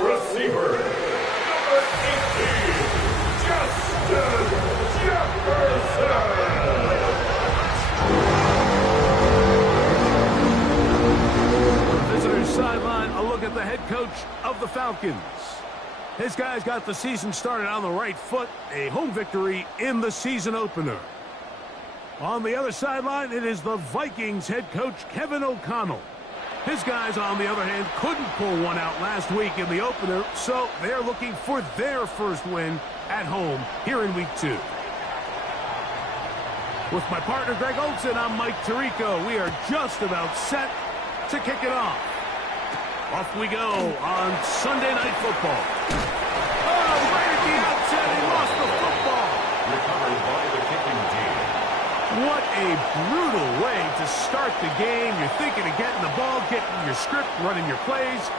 receiver, number 18, Justin Jefferson. Visitor's sideline, a look at the head coach of the Falcons. His guys got the season started on the right foot, a home victory in the season opener. On the other sideline, it is the Vikings head coach Kevin O'Connell. His guys, on the other hand, couldn't pull one out last week in the opener, so they're looking for their first win at home here in Week 2. With my partner Greg Olson, I'm Mike Tirico. We are just about set to kick it off. Off we go on Sunday Night Football. Oh, right at the outset, he lost the football. Recovered by the kicking team. What a brutal way to start the game. You're thinking of getting the ball, getting your script, running your plays.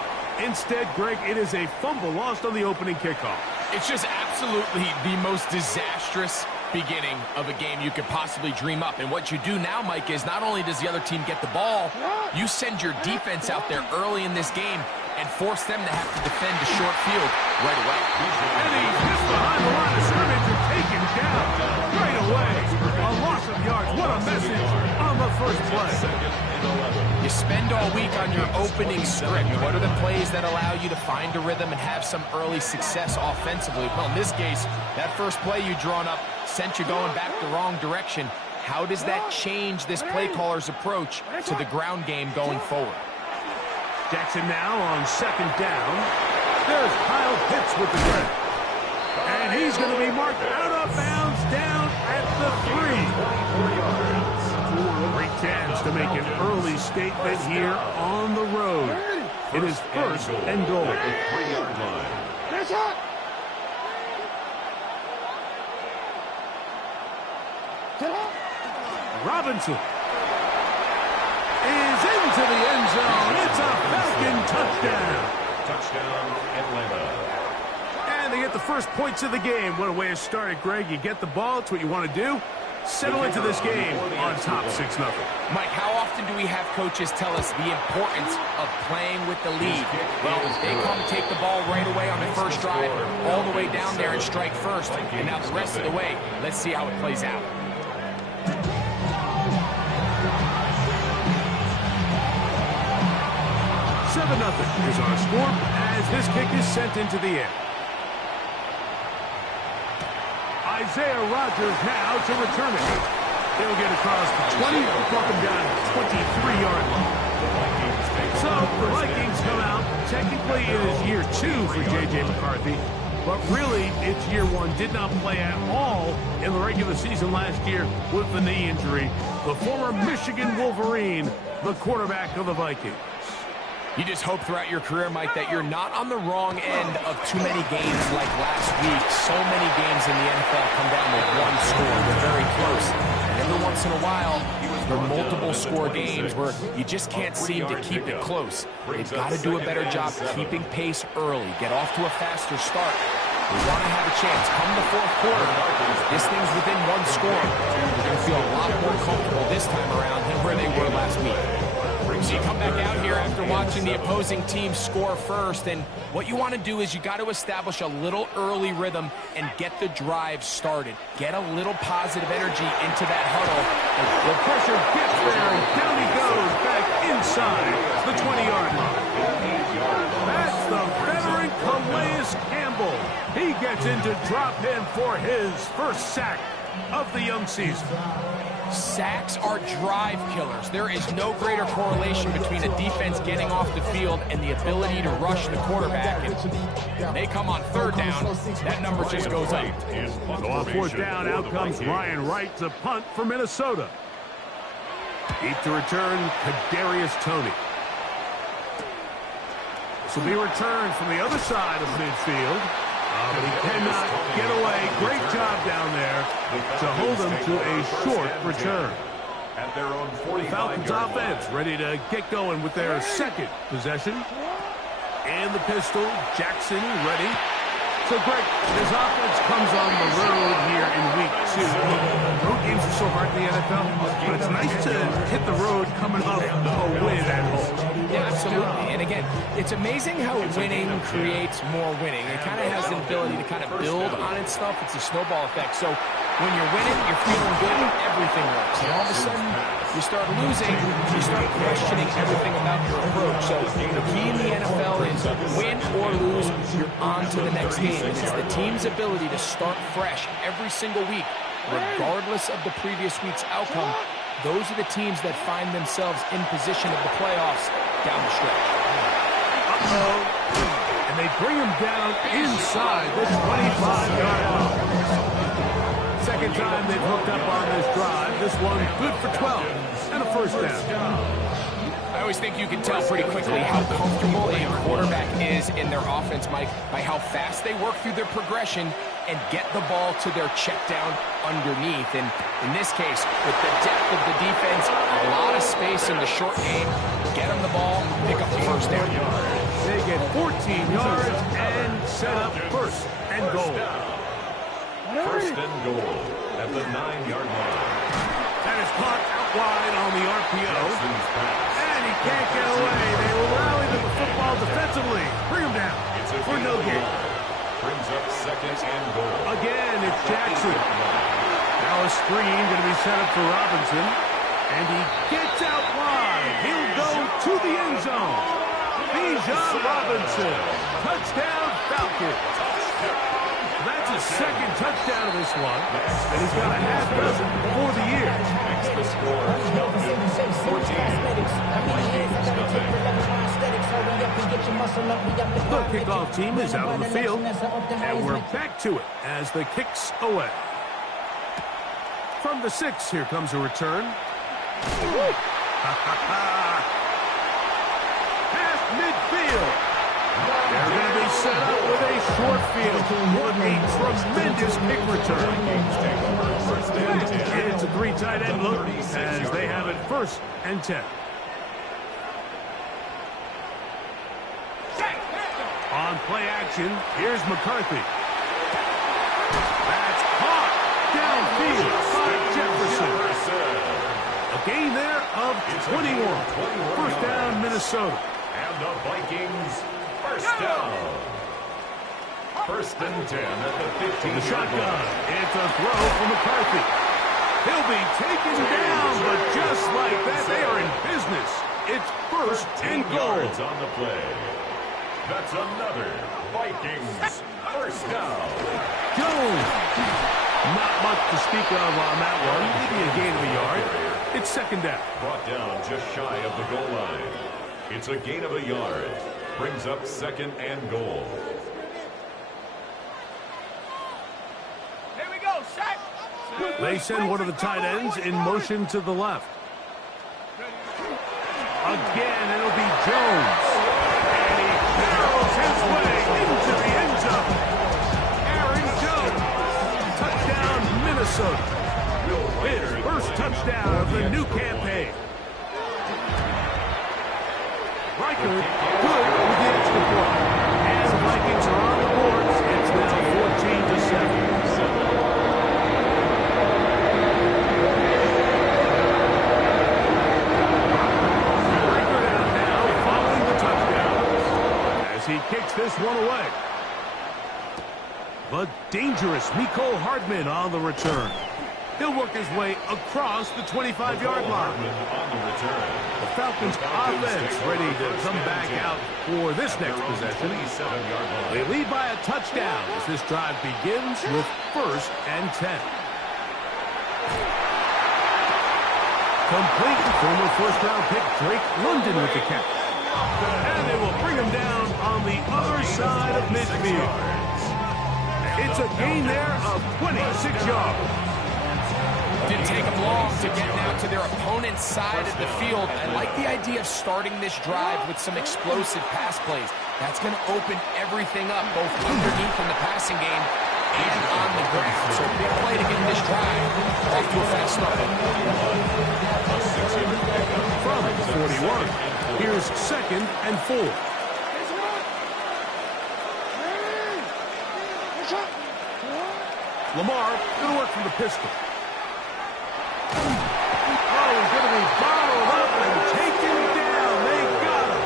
Instead, Greg, it is a fumble lost on the opening kickoff. It's just absolutely the most disastrous beginning of a game you could possibly dream up. And what you do now, Mike, is not only does the other team get the ball, you send your defense out there early in this game and force them to have to defend a short field right away. And he's just behind the line of scrimmage and taken down right away. A loss of yards. What a message on the first play. You spend all week on your opening script. What are the plays that allow you to find a rhythm and have some early success offensively? Well, in this case, that first play you drawn up sent you going back the wrong direction. How does that change this play caller's approach to the ground game going forward? Jackson now on second down. There's Kyle Pitts with the grab. And he's going to be marked out of bounds down at the 3. Great chance to make an early statement here on the road. It is first and goal. At the 3-yard line. Robinson is into the end zone. It's a Falcon touchdown. Touchdown, Atlanta. And they get the first points of the game. What a way to start it, Greg. You get the ball. It's what you want to do. Settle into this game on top 6-0. Mike, how often do we have coaches tell us the importance of playing with the lead? Well, they come take the ball right away on the first drive, all the way down there and strike first. And now the rest of the way, let's see how it plays out. 7-0 is our score as this kick is sent into the air. Isaiah Rodgers now to return it. He'll get across the 20, drop him down to 23-yard line. So the Vikings come out. Technically, it is year 2 for J.J. McCarthy, but really it's year 1. Did not play at all in the regular season last year with the knee injury. The former Michigan Wolverine, the quarterback of the Vikings. You just hope throughout your career, Mike, that you're not on the wrong end of too many games like last week. So many games in the NFL come down to one score. They're very close. And every once in a while, there are multiple score games where you just can't seem to keep it close. They've got to do a better job keeping pace early. Get off to a faster start. We want to have a chance. Come the fourth quarter, this thing's within one score. They're going to feel a lot more comfortable this time around than where they were last week. So you come back out here after watching the opposing team score first, and what you want to do is you got to establish a little early rhythm and get the drive started. Get a little positive energy into that huddle. The pressure gets there, and down he goes back inside the 20-yard line. That's the veteran Calais Campbell. He gets into drop in for his first sack of the young season. Sacks are drive killers. There is no greater correlation between a defense getting off the field and the ability to rush the quarterback. And when they come on third down, that number just goes up. So on fourth down, out comes Ryan Wright to punt for Minnesota. Deep to return, Kadarius Toney. This will be returned from the other side of midfield. But he cannot get away. Great job down there to hold him to a short return. The Falcons offense ready to get going with their second possession. And the pistol, Jackson ready. So, Greg, this offense comes on the road here in Week 2. Road games are so hard in the NFL, but it's nice to hit the road coming off a win at home. Yeah, absolutely. And again, it's amazing how winning creates more winning. It kind of has the ability to kind of build on its stuff. It's a snowball effect. So when you're winning, you're feeling good, everything works. And all of a sudden, you start losing, you start questioning everything about your approach. So the key in the NFL is win or lose, you're on to the next game. And it's the team's ability to start fresh every single week, regardless of the previous week's outcome. Those are the teams that find themselves in position of the playoffs down the stretch. And they bring him down inside the 25-yard line. Second time they've hooked up on this drive. This one good for 12 and a first down. I always think you can tell pretty quickly how comfortable a quarterback is in their offense, Mike, by how fast they work through their progression and get the ball to their check down underneath. And in this case, with the depth of the defense, a lot of space in the short game, get them the ball, pick up the first down. They get 14 yards and set up first and goal. First and goal at the 9-yard line. That is caught out wide on the RPO. And he can't get away. They will rally to the football defensively. Bring him down for no gain. Brings up second and goal. Again, it's Jackson. Now a screen going to be set up for Robinson. And he gets out wide. He'll go to the end zone. Bijan Robinson. Touchdown, Falcons. That's his second touchdown of this one. And he's got a half dozen for the year. Makes the score 14. The kickoff team is out on the field. And we're back to it as the kicks away. From the 6, here comes a return. Past midfield. They're going to be set up with a short field. What a tremendous kick return. And it's a 3 tight end look as they have it first and 10. On play action, here's McCarthy. That's caught downfield by Jefferson. A gain there of 21. First down, Minnesota. And the Vikings, first down. First and 10 at the 15. The shotgun. It's a throw for McCarthy. He'll be taken down, but just like that, they are in business. It's first and goal. Yards on the play. That's another Vikings first down. Jones. Not much to speak of on that one. Maybe a gain of a yard. It's second down. Brought down just shy of the goal line. It's a gain of a yard. Brings up second and goal. Here we go, set. They send one of the tight ends in motion to the left. Again, it'll be Jones. And he barrels his way into the end zone. Aaron Jones. Touchdown, Minnesota. His first touchdown of the new campaign. Riker, good with the extra point. And the Vikings are on the board. It's now 14-7. He kicks this one away. But dangerous Mecole Hardman on the return. He'll work his way across the 25-yard line. The Falcons offense ready to come back out for this next possession. They lead by a touchdown as this drive begins with first and 10. Complete. Former first-round pick Drake London with the catch. And they will bring him down on the other side of midfield. It's a gain there of 26 yards. Didn't take them long to get down to their opponent's side of the field. I like the idea of starting this drive with some explosive pass plays. That's going to open everything up, both underneath in the passing game and on the ground. So big play to get this drive off to a fast start. From 41. Here's second and 4. Lamar going to work from the pistol. Oh, he's going to be bottled up and taken down. They got him.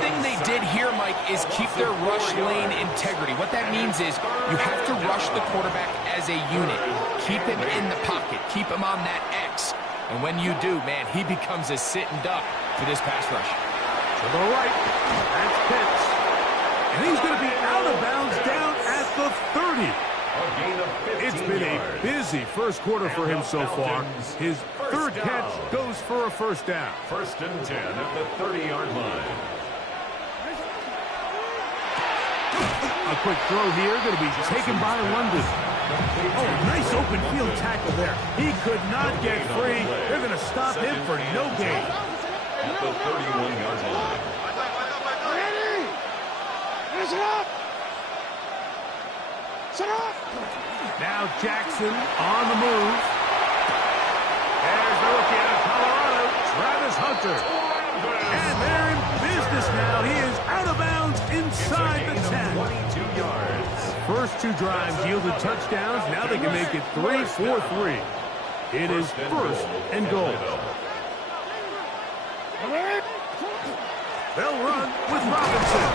thing they did here, Mike, is keep their rush lane integrity. What that means is you have to rush the quarterback as a unit. Keep him in the pocket. Keep him on that X. And when you do, man, he becomes a sitting duck for this pass rush. To the right, that's Pitts. And he's going to be out of bounds down at the 30. It's been a busy first quarter for him so far. His third catch goes for a first down. First and 10 at the 30-yard line. A quick throw here, going to be taken by London. Oh, nice open field tackle there. He could not get free. They're going to stop him for no gain. At the 31-yard line. Now Jackson on the move. There's the rookie out of Colorado, Travis Hunter. And they're in business now. He is out of bounds inside the 10. 22 yards. First two drives yielded touchdowns. Now they can make it 3-4-3. It is first and goal. They'll run with Robinson.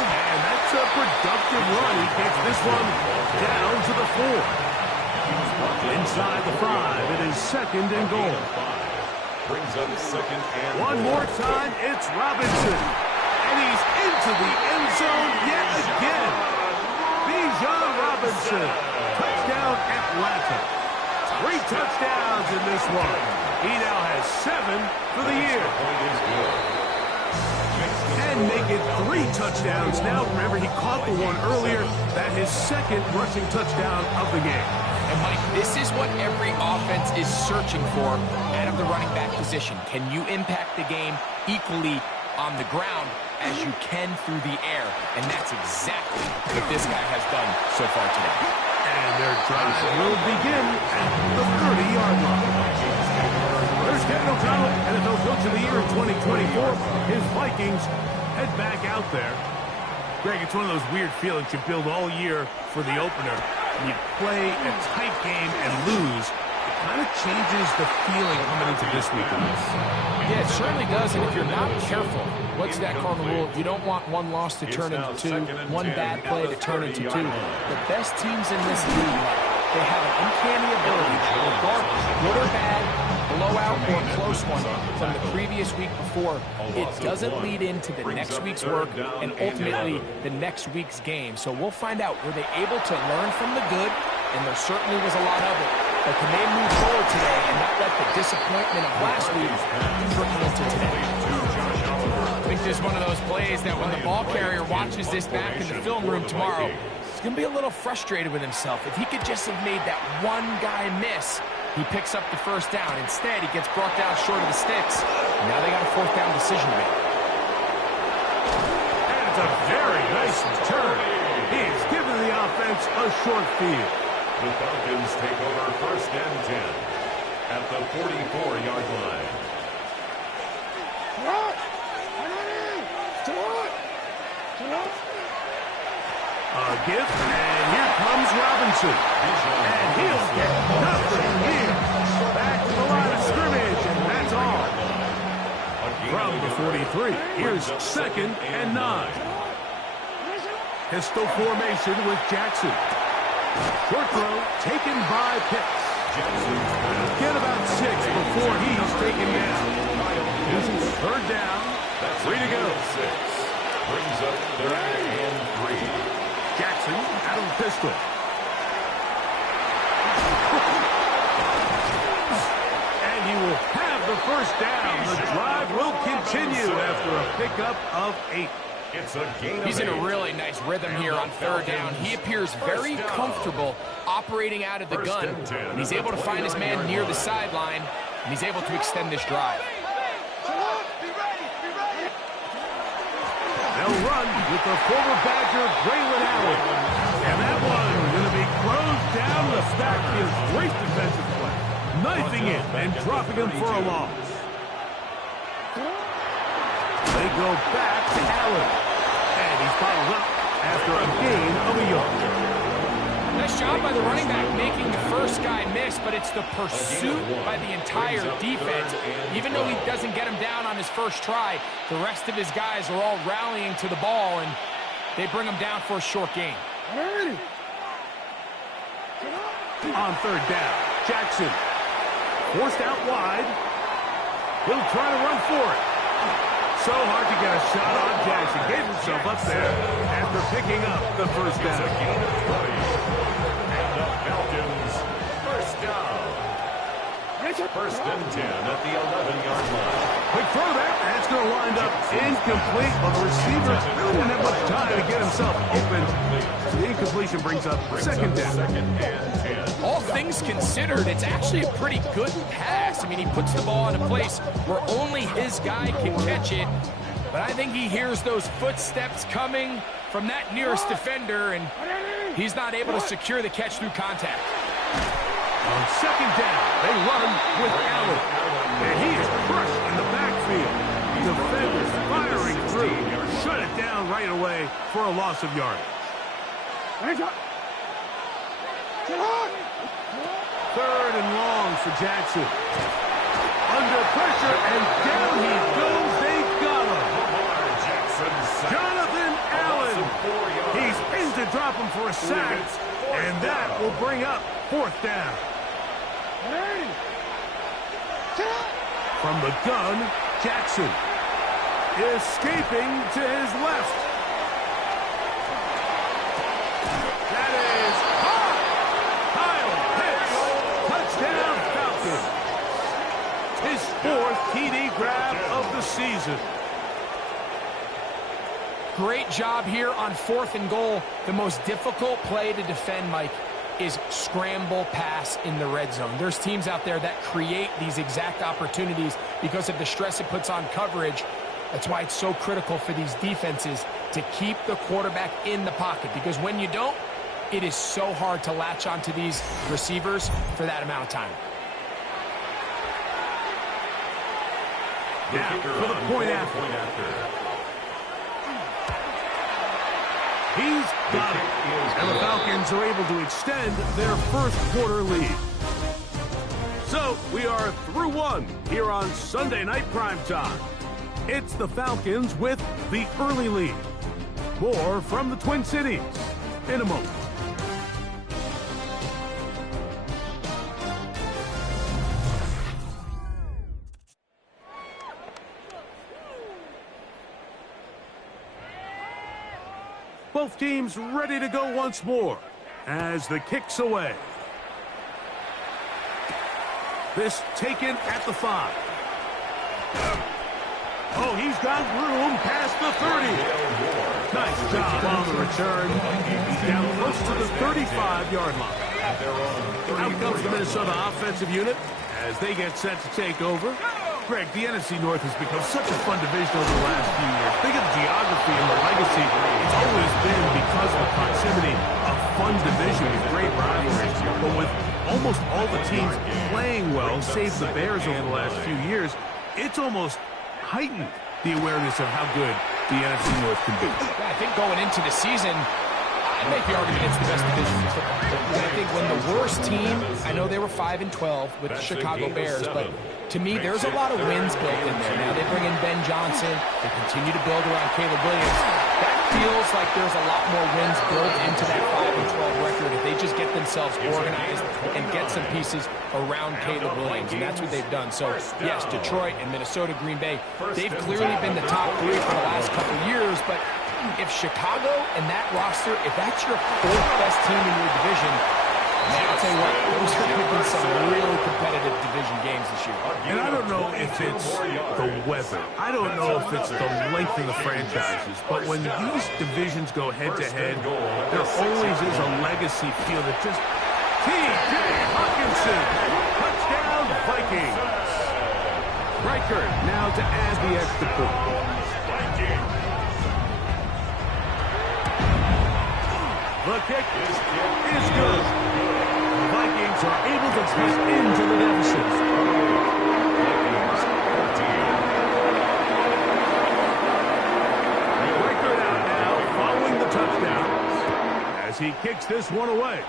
And that's a productive run. He gets this one down to the 4. Inside the 5, it is second and goal. Brings up second and One more time, it's Robinson. And he's into the end zone yet again. Bijan Robinson. Touchdown Atlanta. 3 touchdowns in this one. He now has 7 for the year. And make it 3 touchdowns now. Remember, he caught the one earlier. That his second rushing touchdown of the game. And, Mike, this is what every offense is searching for out of the running back position. Can you impact the game equally on the ground as you can through the air? And that's exactly what this guy has done so far today. And their drive will begin at the 30-yard line. There's Kevin O'Connell, NFL Coach of the Year in 2024. His Vikings head back out there. Greg, it's one of those weird feelings you build all year for the opener. When you play a tight game and lose, it kind of changes the feeling coming into this week. Yeah, it certainly does, and if you're not careful, what's that called in the rule? You don't want one loss to turn into 2, one bad play to turn into 2. The best teams in this league, they have an uncanny ability, regardless, good or bad, blowout or close one from the previous week before, it doesn't lead into the next week's work and ultimately the next week's game. So we'll find out, were they able to learn from the good? And there certainly was a lot of it. But can they move forward today and not let the disappointment of last week trickle into today? I think this is one of those plays that when the ball carrier watches this back in the film room tomorrow, he's going to be a little frustrated with himself. If he could just have made that one guy miss, he picks up the first down. Instead, he gets brought down short of the sticks. Now they got a 4th down decision to make. And it's a very nice return. He's given the offense a short field. The Falcons take over first and 10 at the 44-yard line. A gift, and here comes Robinson. And he'll get nothing here. Back to the line of scrimmage, and that's all. From the 43, here's second and 9. Pistol formation with Jackson. Short throw taken by Pitts. Get about 6 before he's taken down. This is 3rd down. 3 to go. Brings up 3rd and 3. Jackson out of the pistol. And he will have the first down. The drive will continue after a pickup of 8. He's in a really nice rhythm here on 3rd down. He appears very comfortable operating out of the gun. And he's able to find his man near the sideline, and he's able to extend this drive. They'll run with the former Badger, Braylon Allen. And that one going to be closed down the backfield. Great defensive play. Knifing it and dropping him for a loss. They go back to Allen. And he's followed up after a gain of a yard. Nice job by the running back making the first guy miss, but it's the pursuit by the entire defense. Even though he doesn't get him down on his first try, the rest of his guys are all rallying to the ball, and they bring him down for a short gain. On third down, Jackson forced out wide. He'll try to run for it. So hard to get a shot on Jackson. Gave himself up there after picking up the first down. And the Falcons, first down. First and 10 at the 11-yard line. Quick throw there, and it's going to wind up incomplete. But the receiver really didn't have much time to get himself open. So the incompletion brings up second down. Second and 10. All things considered, it's actually a pretty good pass. I mean, he puts the ball in a place where only his guy can catch it. But I think he hears those footsteps coming from that nearest defender, and he's not able to secure the catch through contact. On second down, they run with Allen. And he is crushed in the backfield. Defenders firing through. Shut it down right away for a loss of yardage. Third and long for Jackson. Under pressure, and down he goes. They got him. Jonathan Allen. He's in to drop him for a sack, and that will bring up fourth down. From the gun, Jackson escaping to his left. That is hot. Kyle Pitts. Touchdown Falcons. His fourth TD grab of the season. Great job here on 4th and goal. The most difficult play to defend, Mike, is scramble pass in the red zone. There's teams out there that create these exact opportunities because of the stress it puts on coverage. That's why it's so critical for these defenses to keep the quarterback in the pocket, because when you don't, it is so hard to latch onto these receivers for that amount of time. Now for the point after. He's got it. And the Falcons are able to extend their first quarter lead. So we are through one here on Sunday Night Primetime. It's the Falcons with the early lead. More from the Twin Cities in a moment. Both teams ready to go once more as the kick's away. This taken at the 5. Oh, he's got room past the 30. Nice job on the return. He's down close to the 35-yard line. Out comes the Minnesota offensive unit as they get set to take over. Greg, the NFC North has become such a fun division over the last few years. Think of the geography and the legacy. It's always been because of the proximity a fun division with great rivalries. But with almost all the teams playing well, save the Bears over the last few years, it's almost heightened the awareness of how good the NFC North can be. I think going into the season, I'd make the argument it's the best division in football. And I think when the worst team, I know they were 5-12 with the Chicago Bears, but to me, there's a lot of wins built in there. Now they bring in Ben Johnson. They continue to build around Caleb Williams. That feels like there's a lot more wins built into that 5-12 record if they just get themselves organized and get some pieces around Caleb Williams, and that's what they've done. So, yes, Detroit and Minnesota, Green Bay, they've clearly been the top 3 for the last couple years, but if Chicago and that roster, if that's your 4th best team in your division, man, I'll tell you what, those are going to be some really competitive division games this year. And I don't know if it's the weather. I don't know if it's the length of the franchises. But when these divisions go head-to-head, there always is a legacy feel that just T.J. Hawkinson, touchdown Vikings. Riker now to add the extra point. The kick is good. The Vikings are able to cut into the deficit. Record out now following the touchdown as he kicks this one away.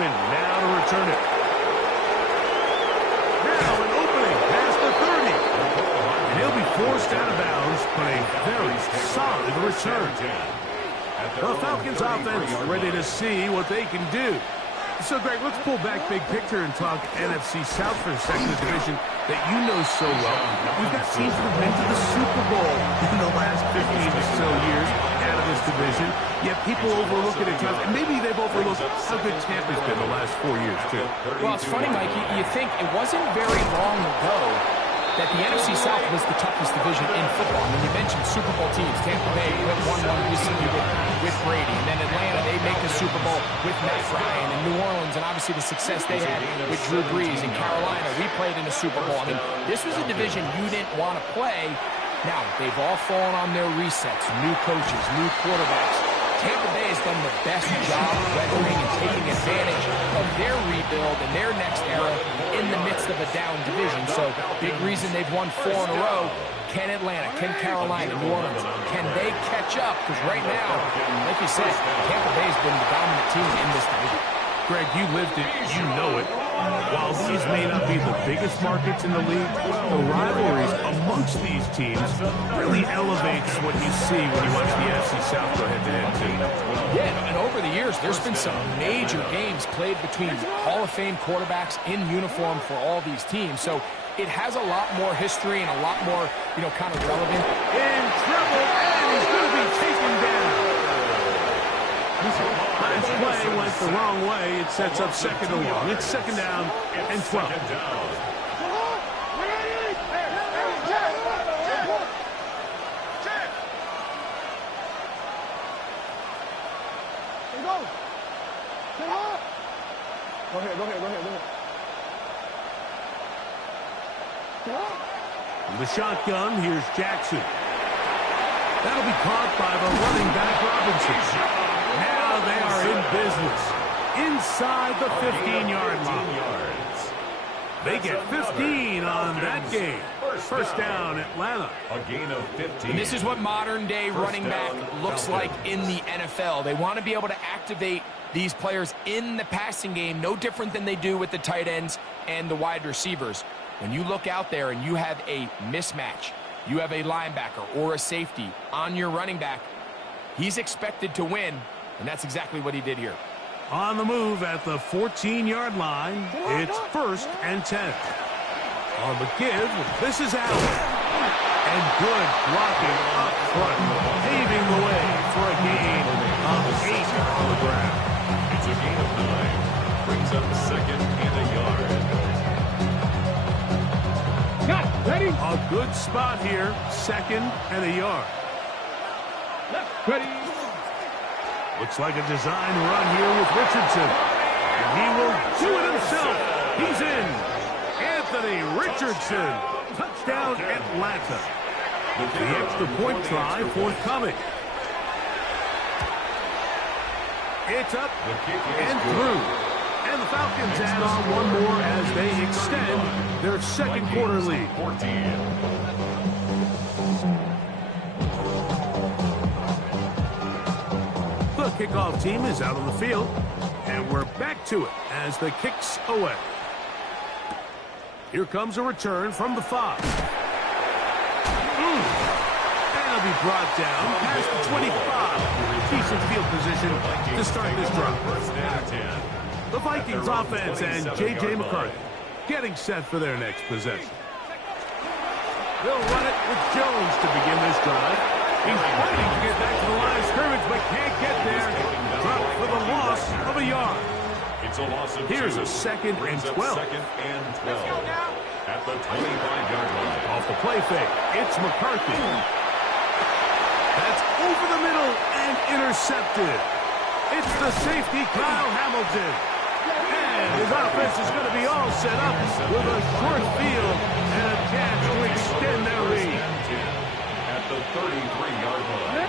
Bateman now to return it. Now an opening past the 30. And he'll be forced out of bounds, but a very solid return. The Falcons offense ready to see what they can do. So, Greg, let's pull back big picture and talk NFC South for a second, the division that you know so well. We've got teams that have been to the Super Bowl in the last 15 or so years out of this division, yet people overlook it at times, and maybe they've overlooked how good Tampa's been the last 4 years, too. Well, it's funny, Mike, you think it wasn't very long ago that the NFC South was the toughest division in football. I mean, you mentioned Super Bowl teams. Tampa Bay won one recently with Brady. And then Atlanta, they make the Super Bowl with Matt Ryan. And New Orleans, and obviously the success they had with Drew Brees. And Carolina, we played in a Super Bowl. I mean, this was a division you didn't want to play. Now, they've all fallen on their resets. New coaches, new quarterbacks. Tampa Bay has done the best job weathering and taking advantage of their rebuild and their next era in the midst of a down division. So, big reason they've won 4 in a row. Can Atlanta, can Carolina, New Orleans, can they catch up? Because right now, like you said, Tampa Bay's been the dominant team in this division. Greg, you lived it, you know it. While these may not be the biggest markets in the league, the rivalries amongst these teams really elevates what you see when you watch the NFC South go head-to-head, too. Yeah, and over the years, there's been some major games played between Hall of Fame quarterbacks in uniform for all these teams. So it has a lot more history and a lot more, kind of relevant. In trouble, and he's going to be taken down. Last play went the wrong way. It sets up second and long. It's second down and 12. Go ahead. From the shotgun, here's Jackson. That'll be caught by the running back Robinson. Now they are in business inside the 15-yard line. They get 15 on that game. First down, Atlanta. A gain of 15. And this is what modern-day running back looks like in the NFL. They want to be able to activate these players in the passing game, no different than they do with the tight ends and the wide receivers. When you look out there and you have a mismatch, you have a linebacker or a safety on your running back, he's expected to win, and that's exactly what he did here. On the move at the 14-yard line, it's 1st and 10. On the give, this is Allen. And good blocking up front, paving the way for a gain of 8 on the ground. It's a gain of 9. Brings up second and a yard. Got ready. A good spot here, second and a yard. Left, ready. Looks like a design run here with Richardson. And he will do it himself. He's in. Anthony Richardson. Touchdown, Atlanta. The extra point try forthcoming. It's up and through. And the Falcons add on one more as they extend their second quarter lead. 14. The kickoff team is out on the field, and we're back to it as the kick's away. Here comes a return from the 5. And it'll be brought down past the 25. Decent field position to start this drive. The Vikings offense and J.J. McCarthy getting set for their next possession. They'll run it with Jones to begin this drive. He's fighting to get back to the line of scrimmage, but can't get there. Dropped for the loss of a yard. It's a loss of 2. Here's a second and 12. Second and 12. At the 25-yard line. Off the play fake, it's McCarthy. That's over the middle and intercepted. It's the safety, Kyle Hamilton. And his offense is going to be all set up with a short field and a chance to extend their lead. At the 33-yard line.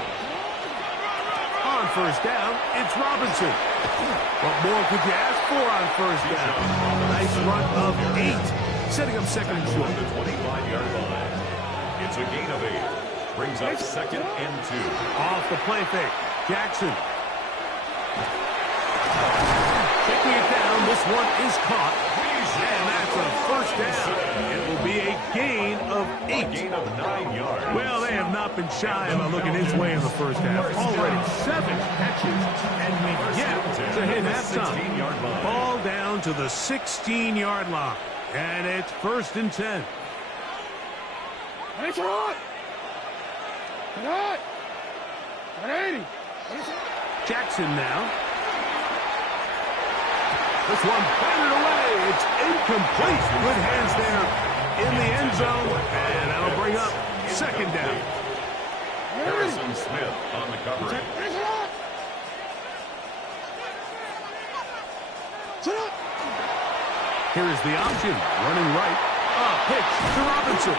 On first down, it's Robinson. What more could you ask for on first down? Nice run of 8, setting up second and short. On the 25-yard line. It's a gain of 8. Brings up second and 2. Off the play fake, Jackson. Taking it down This one is caught, and that's a first down. It will be a gain of 8. A gain of 9 yards. Well, they have not been shy about looking his way in the first half. Already 7 catches, and we've yet to hit halftime. Ball down to the 16-yard line, and it's 1st and 10. Jackson now. This one batted away. It's incomplete. Good hands there in the end zone, and that'll bring up 2nd down. Harrison Smith on the coverage. Here is the option. Running right. Pitch to Robinson.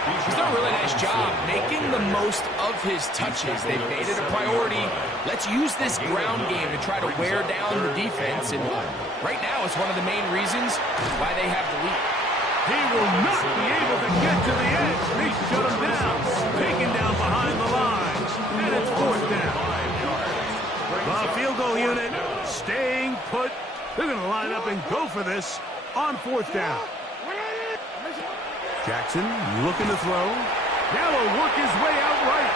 He's done a really nice job making the most of his touches. They've made it a priority. Let's use this ground game to try to wear down the defense. And right now, it's one of the main reasons why they have the lead. He will not be able to get to the edge. They shut him down. Taken down behind the line. And it's 4th down. The field goal unit staying put. They're going to line up and go for this on 4th down. Jackson looking to throw. Now he'll work his way out right.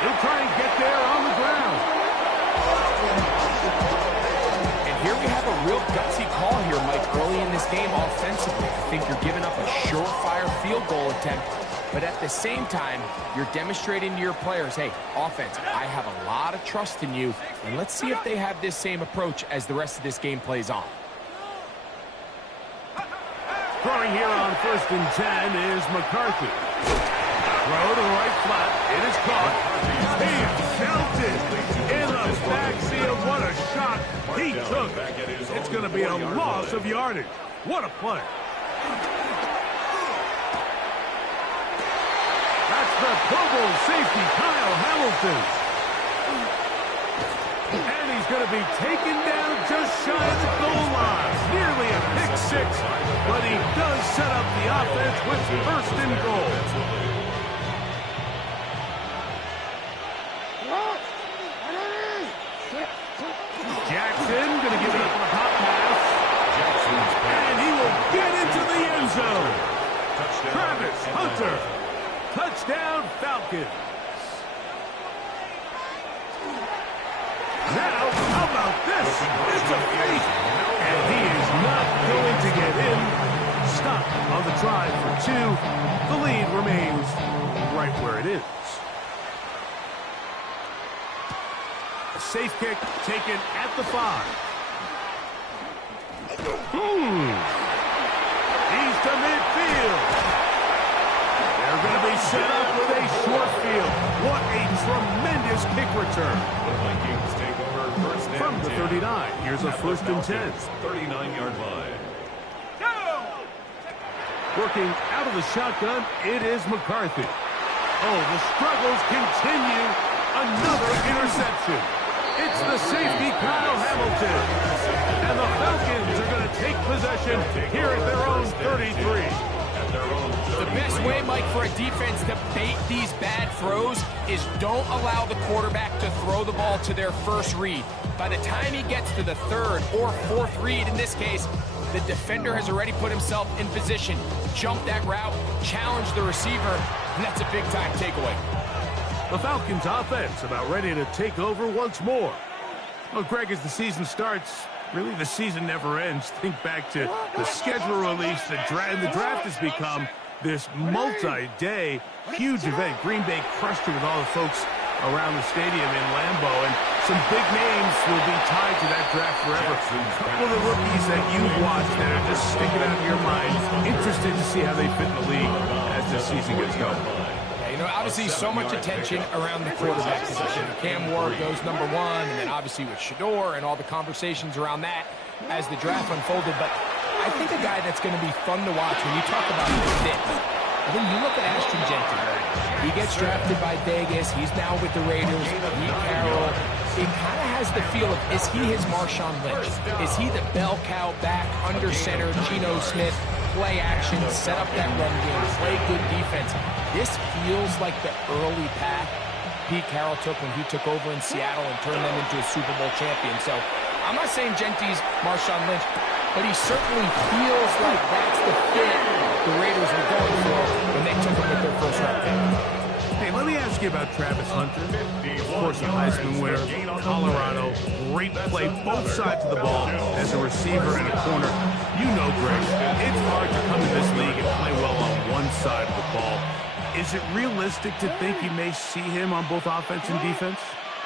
He'll try and get there on the ground. And here we have a real gutsy call here, Mike, early in this game offensively. I think you're giving up a surefire field goal attempt, but at the same time, you're demonstrating to your players, hey, offense, I have a lot of trust in you, and let's see if they have this same approach as the rest of this game plays on. Throwing here on 1st and 10 is McCarthy. Throw to the right flat. It is caught. He belted in the backfield. What a shot he took. It's going to be a loss of yardage. What a play. That's the Pro Bowl safety, Kyle Hamilton. And he's going to be taken down just shy of the goal line. Nearly a pick 6, but he does set up the offense with 1st and goal. Jackson going to give it up on a hot pass. And he will get into the end zone. Travis Hunter. Touchdown Falcons. Now, how about this? It's a fake. And he is not going to get in. Stop on the try for 2. The lead remains right where it is. A safe kick taken at the 5. He's to midfield. They're going to be set up with a short field. What a tremendous kick return. The Vikings take over 1st and 10. From the 39, here's a 1st and 10. 39-yard line. Working out of the shotgun, it is McCarthy. Oh, the struggles continue. Another interception. It's the safety, Kyle Hamilton. And the Falcons are going to take possession here at their own 33. The best way, Mike, for a defense to bait these bad throws is don't allow the quarterback to throw the ball to their first read. By the time he gets to the 3rd or 4th read, in this case, the defender has already put himself in position, jump that route, challenge the receiver, and that's a big-time takeaway. The Falcons offense about ready to take over once more. Well, Greg, as the season starts, really the season never ends. Think back to the schedule release. The draft has become this multi-day huge event. Green Bay crushed it with all the folks around the stadium in Lambeau, and some big names will be tied to that draft forever. A couple of the rookies that you've watched that are just sticking out in your mind. Interested to see how they fit in the league as the season gets going. You know, obviously so much attention around the quarterback position. Cam Ward goes #1, and then obviously with Shador and all the conversations around that as the draft unfolded. But I think a guy that's going to be fun to watch when you talk about the fit. I think you look at Ashton Jenkins. He gets drafted by Vegas. He's now with the Raiders. Pete Carroll. It kind of has the feel of, is he his Marshawn Lynch? Is he the bell cow back under center, Geno Smith, play action, set up that run game, play good defense? This feels like the early path Pete Carroll took when he took over in Seattle and turned them into a Super Bowl champion. So I'm not saying Genty's Marshawn Lynch, but he certainly feels like that's the fit the Raiders were going for when they took him with their first-round pick. Hey, let me ask you about Travis Hunter. Of course, a Heisman winner, Colorado, great play, both sides of the ball as a receiver and a corner. You know, Greg, it's hard to come to this league and play well on one side of the ball. Is it realistic to think you may see him on both offense and defense?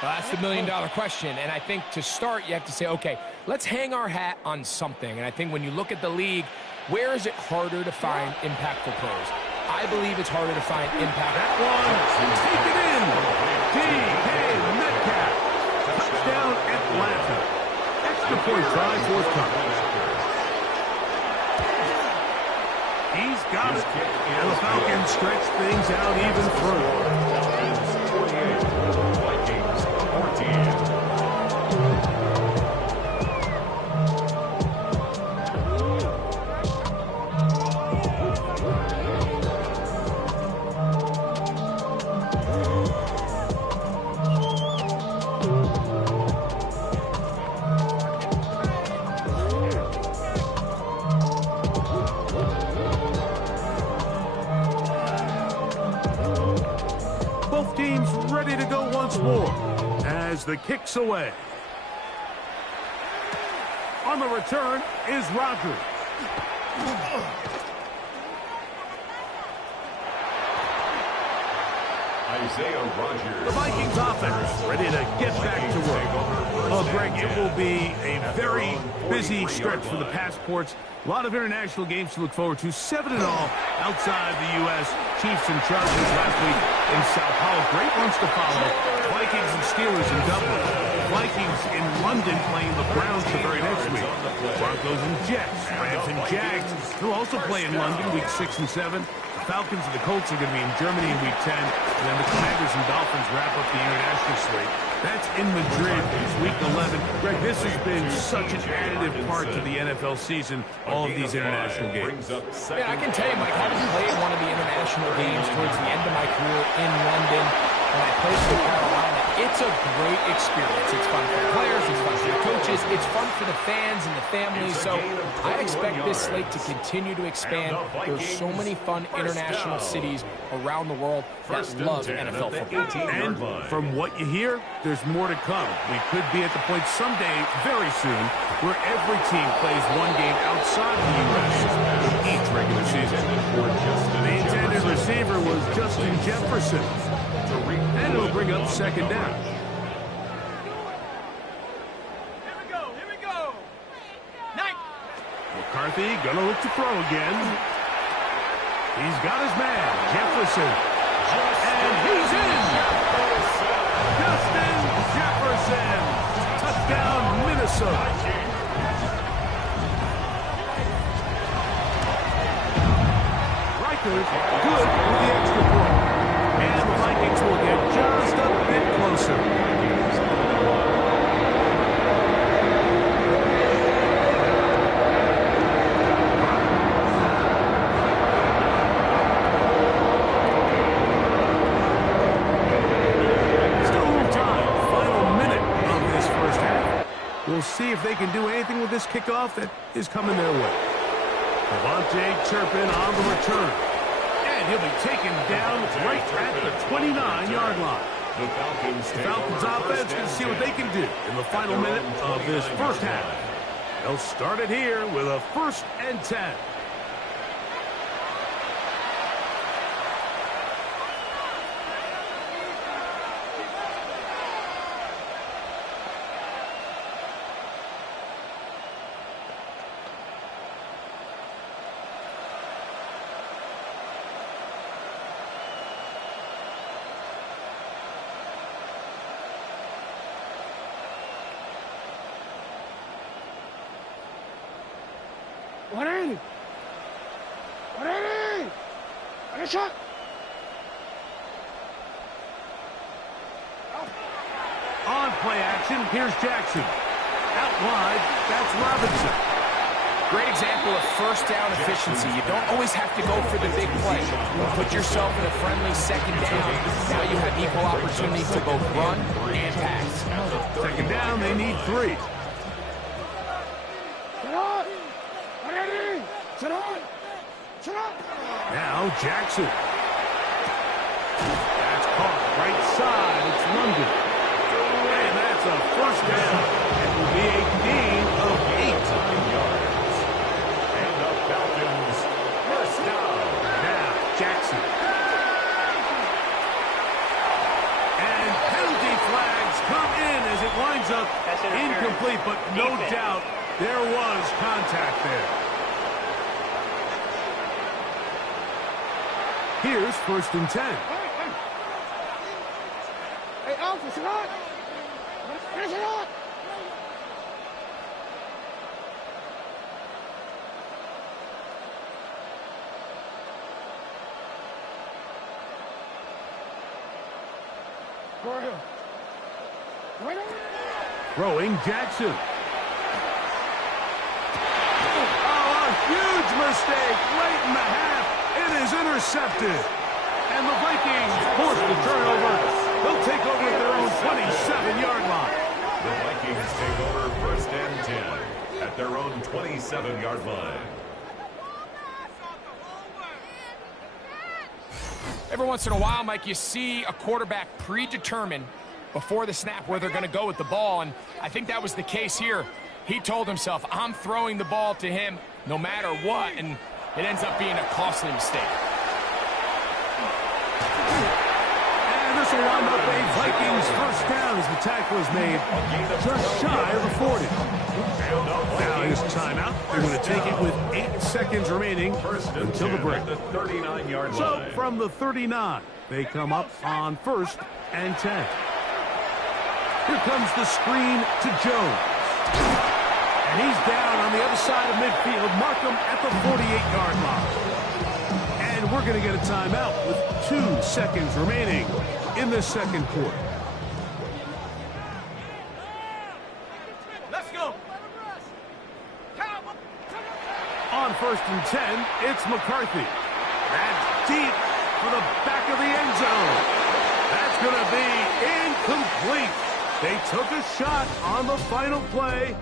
Well, that's the million-dollar question, and I think to start, you have to say, okay, let's hang our hat on something. And I think when you look at the league, where is it harder to find impactful pros? I believe it's harder to find impact. That one, take it in. D.K. Metcalf. Touchdown, Atlanta. Extra point try, forthcoming. He's got it. And the Falcons stretch things out even further. 48, Vikings 14. Ready to go once more as the kick's away. On the return is Rodgers. Isaiah Rodgers. The Vikings offense ready to get back to work. Well, Greg, it will be a very busy stretch for the passports. A lot of international games to look forward to. 7-0 outside the U.S. Chiefs and Chargers last week in Sao Paulo. Great ones to follow. Vikings and Steelers in Dublin. Vikings in London playing the Browns the very next week. Broncos and Jets. Rams and Jags will also play in London week 6 and 7. The Falcons and the Colts are going to be in Germany in week 10. And then the Commanders and Dolphins wrap up the international slate. That's in Madrid week 11. Greg, this has been such an additive part to the NFL season, all of these international games. Yeah, I can tell you, Mike, having played one of the international games towards the end of my career in London, when I played for Carolina, it's a great experience. It's fun for the players, it's fun for the coaches, it's fun for the fans and the families. So I expect this slate to continue to expand. There's so many fun international cities around the world that love NFL football. And from what you hear, there's more to come. We could be at the point someday, very soon, where every team plays one game outside of the U.S. in each regular season. The intended receiver was Justin Jefferson. And it'll bring up second down. Here we go. Night. McCarthy gonna look to throw again. He's got his man, Jefferson. And he's in. Justin Jefferson. Touchdown, Minnesota. Rikers good with the extra point. And the Vikings will get just a bit closer. We'll see if they can do anything with this kickoff that is coming their way. Devontae Turpin on the return. And he'll be taken down right at the 29-yard line. The Falcons offense can see what they can do in the final minute of this first half. They'll start it here with a 1st and 10. On play action, here's Jackson. Out wide, that's Robinson. Great example of first down efficiency. You don't always have to go for the big play. You put yourself in a friendly second down. Now you have equal opportunity to both run and pass. Second down, they need 3. Now Jackson. That's caught right side. It's London. And that's a first down. It will be a gain of 8. 9 yards. And the Falcons first down. Now Jackson. And penalty flags come in as it winds up incomplete, but no doubt there was contact there. Here's 1st and 10. Hey, Alpha, it's not. It's not. Go ahead. Right on. Throwing Jackson. Oh, a huge mistake late in the half. It is intercepted. And the Vikings force the turnover. They'll take over at their own 27-yard line. The Vikings take over 1st and 10 at their own 27-yard line. Every once in a while, Mike, you see a quarterback predetermine before the snap where they're going to go with the ball, and I think that was the case here. He told himself, I'm throwing the ball to him no matter what, and it ends up being a costly mistake. And this will wind up a Vikings first down as the tackle is made just shy of the 40. Now his timeout. They're going to take it with 8 seconds remaining until the break. The 39-yard So line. from the 39, they come up on 1st and 10. Here comes the screen to Jones. And he's down on the other side of midfield. Mark him at the 48-yard line. And we're going to get a timeout with 2 seconds remaining in the 2nd quarter. Let's go. On 1st and 10, it's McCarthy. That's deep for the back of the end zone. That's going to be incomplete. They took a shot on the final play.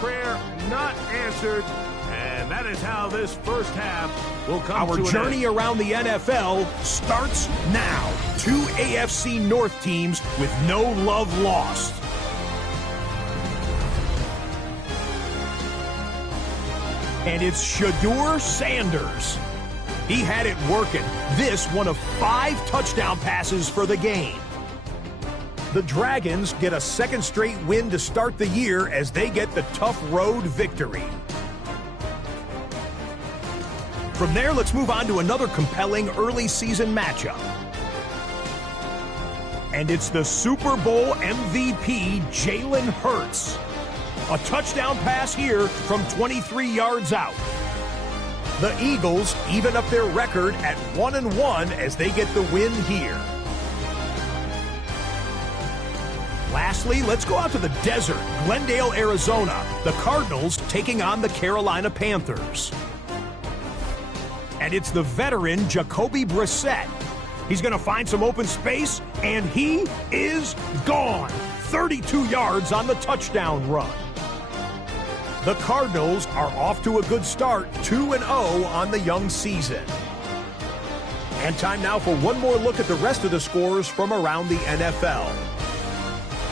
Prayer not answered. And that is how this first half will come to an end. Our journey around the NFL starts now. 2 AFC North teams with no love lost. And it's Shedeur Sanders. He had it working. This one of 5 touchdown passes for the game. The Dragons get a 2nd straight win to start the year as they get the tough road victory. From there, let's move on to another compelling early season matchup. And it's the Super Bowl MVP, Jalen Hurts. A touchdown pass here from 23 yards out. The Eagles even up their record at 1-1 as they get the win here. Lastly, let's go out to the desert, Glendale, Arizona. The Cardinals taking on the Carolina Panthers. And it's the veteran Jacoby Brissett. He's going to find some open space, and he is gone. 32 yards on the touchdown run. The Cardinals are off to a good start, 2-0 on the young season. And time now for one more look at the rest of the scores from around the NFL.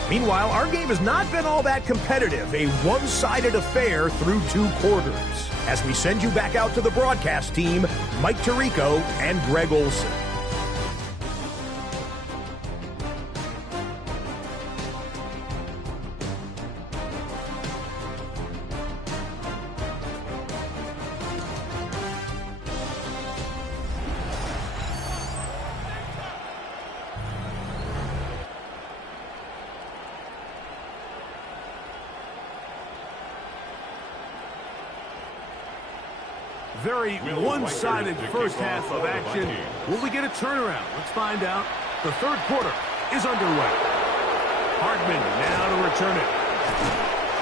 Meanwhile, our game has not been all that competitive, a one-sided affair through 2 quarters. As we send you back out to the broadcast team, Mike Tirico and Greg Olson. Very one-sided first half of action. Will we get a turnaround? Let's find out. The 3rd quarter is underway. Hardman now to return it.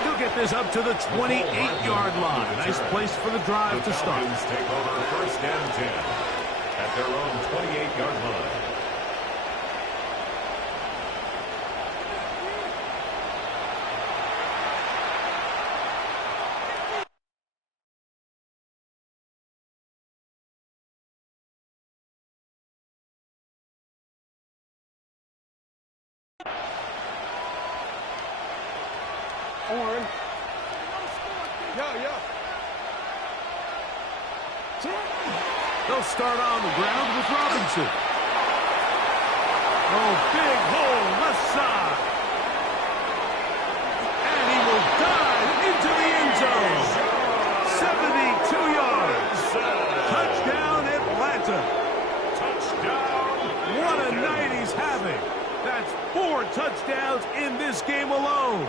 He'll get this up to the 28-yard line. Nice place for the drive to start. The Falcons take over 1st and 10 at their own 28-yard line. worry. Yeah. They'll start on the ground with Robinson. Oh, big hole, left side. And he will dive into the end zone. 72 yards. Touchdown, Atlanta. Touchdown. What a night he's having. That's 4 touchdowns in this game alone.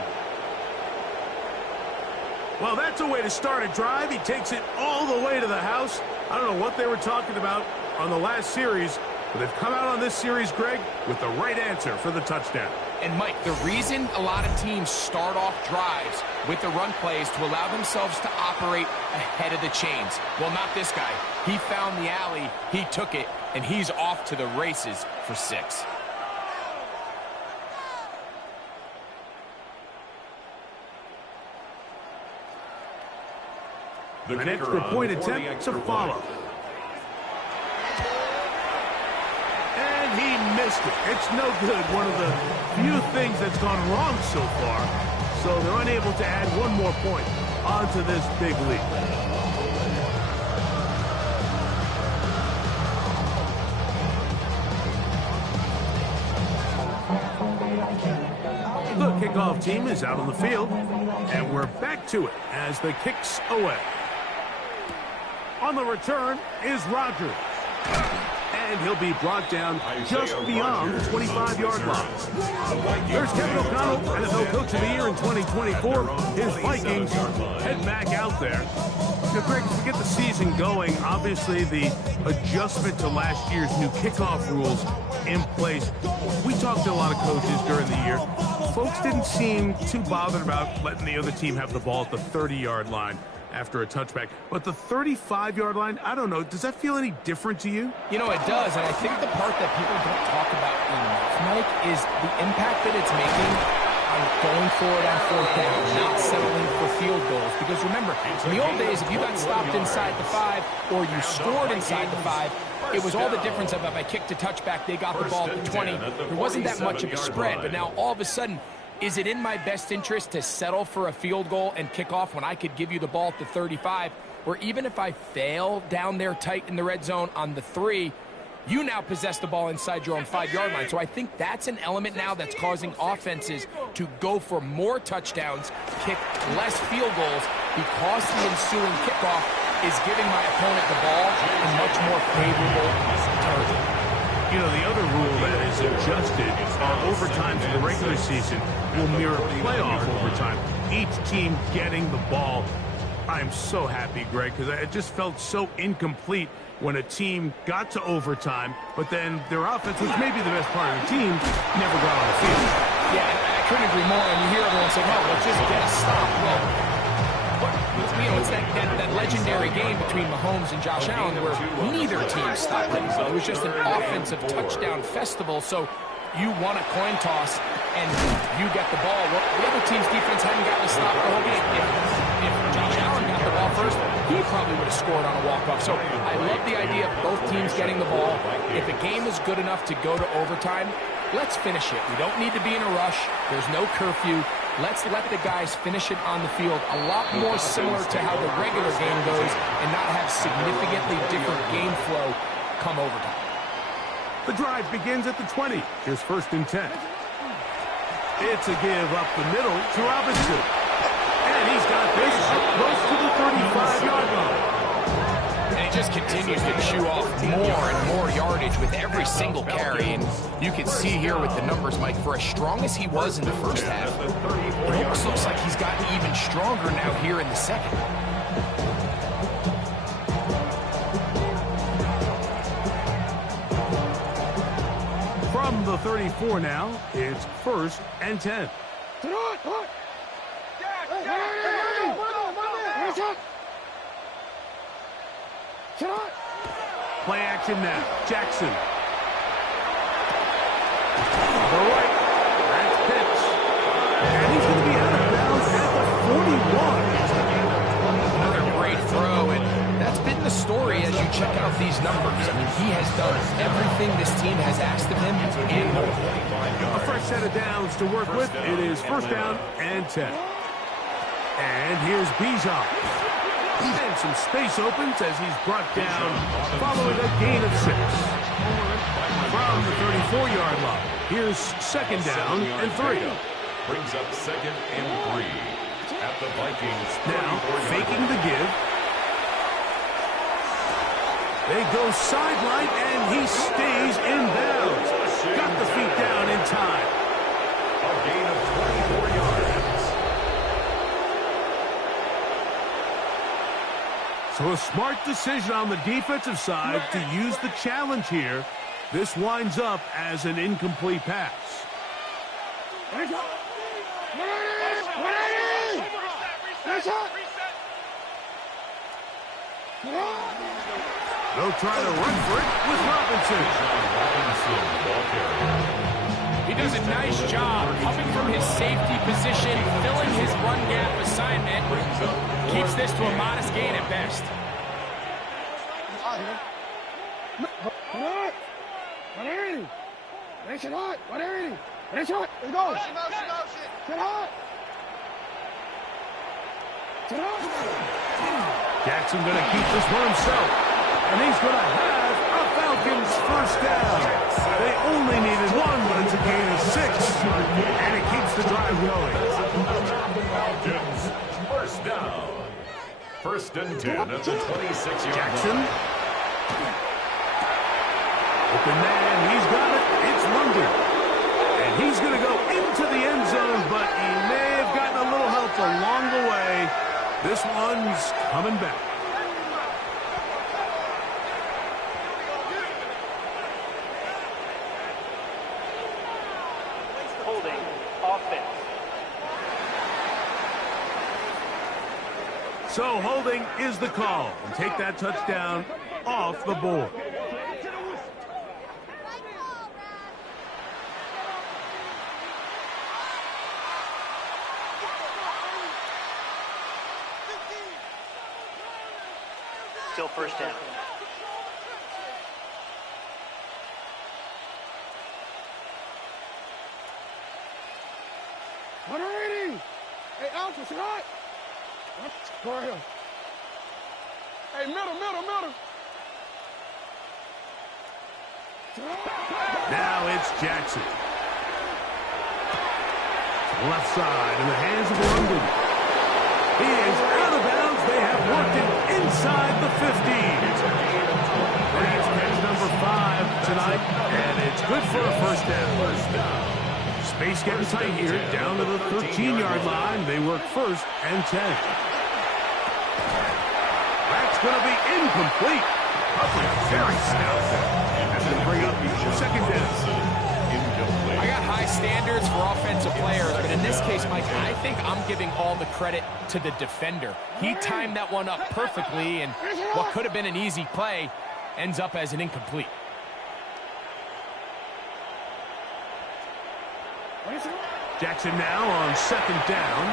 Well, that's a way to start a drive. He takes it all the way to the house. I don't know what they were talking about on the last series, but they've come out on this series, Greg, with the right answer for the touchdown. And, Mike, the reason a lot of teams start off drives with the run plays to allow themselves to operate ahead of the chains. Well, not this guy. He found the alley, he took it, and he's off to the races for 6. An extra point attempt to follow. And he missed it. It's no good. One of the few things that's gone wrong so far. So they're unable to add one more point onto this big lead. The kickoff team is out on the field, and we're back to it as the kick's away. On the return is Rodgers. And he'll be brought down just beyond the 25-yard line. There's Kevin O'Connell, NFL Coach of the Year in 2024. His Vikings head back out there. Now, Greg, as we get the season going, obviously the adjustment to last year's new kickoff rules in place. We talked to a lot of coaches during the year. Folks didn't seem too bothered about letting the other team have the ball at the 30-yard line after a touchback. But the 35-yard line, I don't know, does that feel any different to you? You know, it does, and I think the part that people don't talk about enough, Mike, is the impact that it's making on going for it on 4th down, not settling for field goals. Because remember, in the old days, if you got stopped inside the 5 or you scored inside the 5, it was all the difference of if I kicked a touchback, they got the ball at the 20. There wasn't that much of a spread, but now all of a sudden, is it in my best interest to settle for a field goal and kick off when I could give you the ball at the 35? Or even if I fail down there tight in the red zone on the 3, you now possess the ball inside your own 5-yard line. So I think that's an element now that's causing offenses to go for more touchdowns, kick less field goals, because the ensuing kickoff is giving my opponent the ball in much more favorable territory. You know, the other rule that is adjusted are overtime for the regular season will mirror playoff overtime. Each team getting the ball. I'm so happy, Greg, because it just felt so incomplete when a team got to overtime, but then their offense, which may be the best part of the team, never got on the field. Yeah, I couldn't agree more. And you hear everyone say, "Oh, let's just get a stop." Well, it's that legendary game between Mahomes and Josh Allen where neither team stopped it. It was just an offensive touchdown festival. So you won a coin toss and you get the ball. Well, the other team's defense hadn't gotten a stop the whole game. If Josh Allen got the ball first, he probably would have scored on a walk-off. So I love the idea of both teams getting the ball. If a game is good enough to go to overtime, let's finish it. We don't need to be in a rush. There's no curfew. Let's let the guys finish it on the field a lot more similar to how the regular game goes and not have significantly different game flow come overtime. The drive begins at the 20. Here's 1st and 10. It's a give up the middle to Robinson. And he's got this up close to the 35-yard line. And he just continues to chew off more and more yardage with every single carry. And you can see here with the numbers, Mike, for as strong as he was in the first half, it almost looks like he's gotten even stronger now here in the second. From the 34 now, it's 1st and 10. Play action now. Jackson. The right. That's pitch. And he's going to be out of bounds at the 41. Another great throw, and that's been the story as you check out these numbers. I mean, he has done everything this team has asked of him and more. A fresh set of downs to work with. It is 1st down and 10. And here's Bijan. And some space opens as he's brought down following a gain of 6. From the 34-yard line, here's second down and 3. Brings up second and 3 at the Vikings. Now faking the give. They go sideline, and he stays in bounds. Got the feet down in time. A gain of 24 yards. So a smart decision on the defensive side to use the challenge here. This winds up as an incomplete pass. They'll try to run for it with Robinson. He does a nice job coming from his safety position, filling his run gap assignment. Keeps this to a modest gain at best. Jackson going to keep this one himself. And he's going to have a Falcons first down. They only needed 1, but it's a gain of 6. And it keeps the drive going. Falcons first down. First and 10 at the 26-yard Jackson. line. Open man, he's got it. It's London. And he's going to go into the end zone, but he may have gotten a little help along the way. This one's coming back. Holding offense. So holding is the call. And take that touchdown off the board. Still first down. Hey, Alpha, it's right. Go ahead. Hey, middle. Now it's Jackson. Left side in the hands of London. He is out of bounds. They have worked it inside the 15. That's catch number 5 tonight, and it's good for a first down. Space getting tight here, down to the 13-yard line. They work first and 10. That's going to be incomplete. Very stout there. That's going to bring up second down. I got high standards for offensive players, but in this case, Mike, I think I'm giving all the credit to the defender. He timed that one up perfectly, and what could have been an easy play ends up as an incomplete. Jackson now on second down.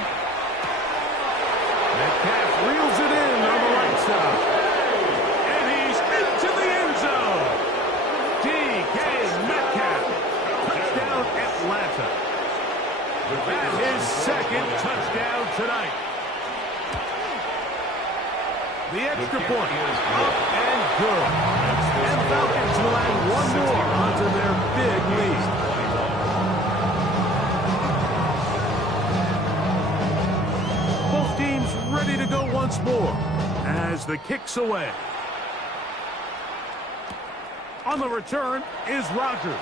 Metcalf reels it in on the right side. And he's into the end zone. DK Metcalf. Touchdown Atlanta. That his second touchdown tonight. The extra point up and good. And the Falcons will add one more onto their big lead. Both teams ready to go once more as the kick's away. On the return is Rogers.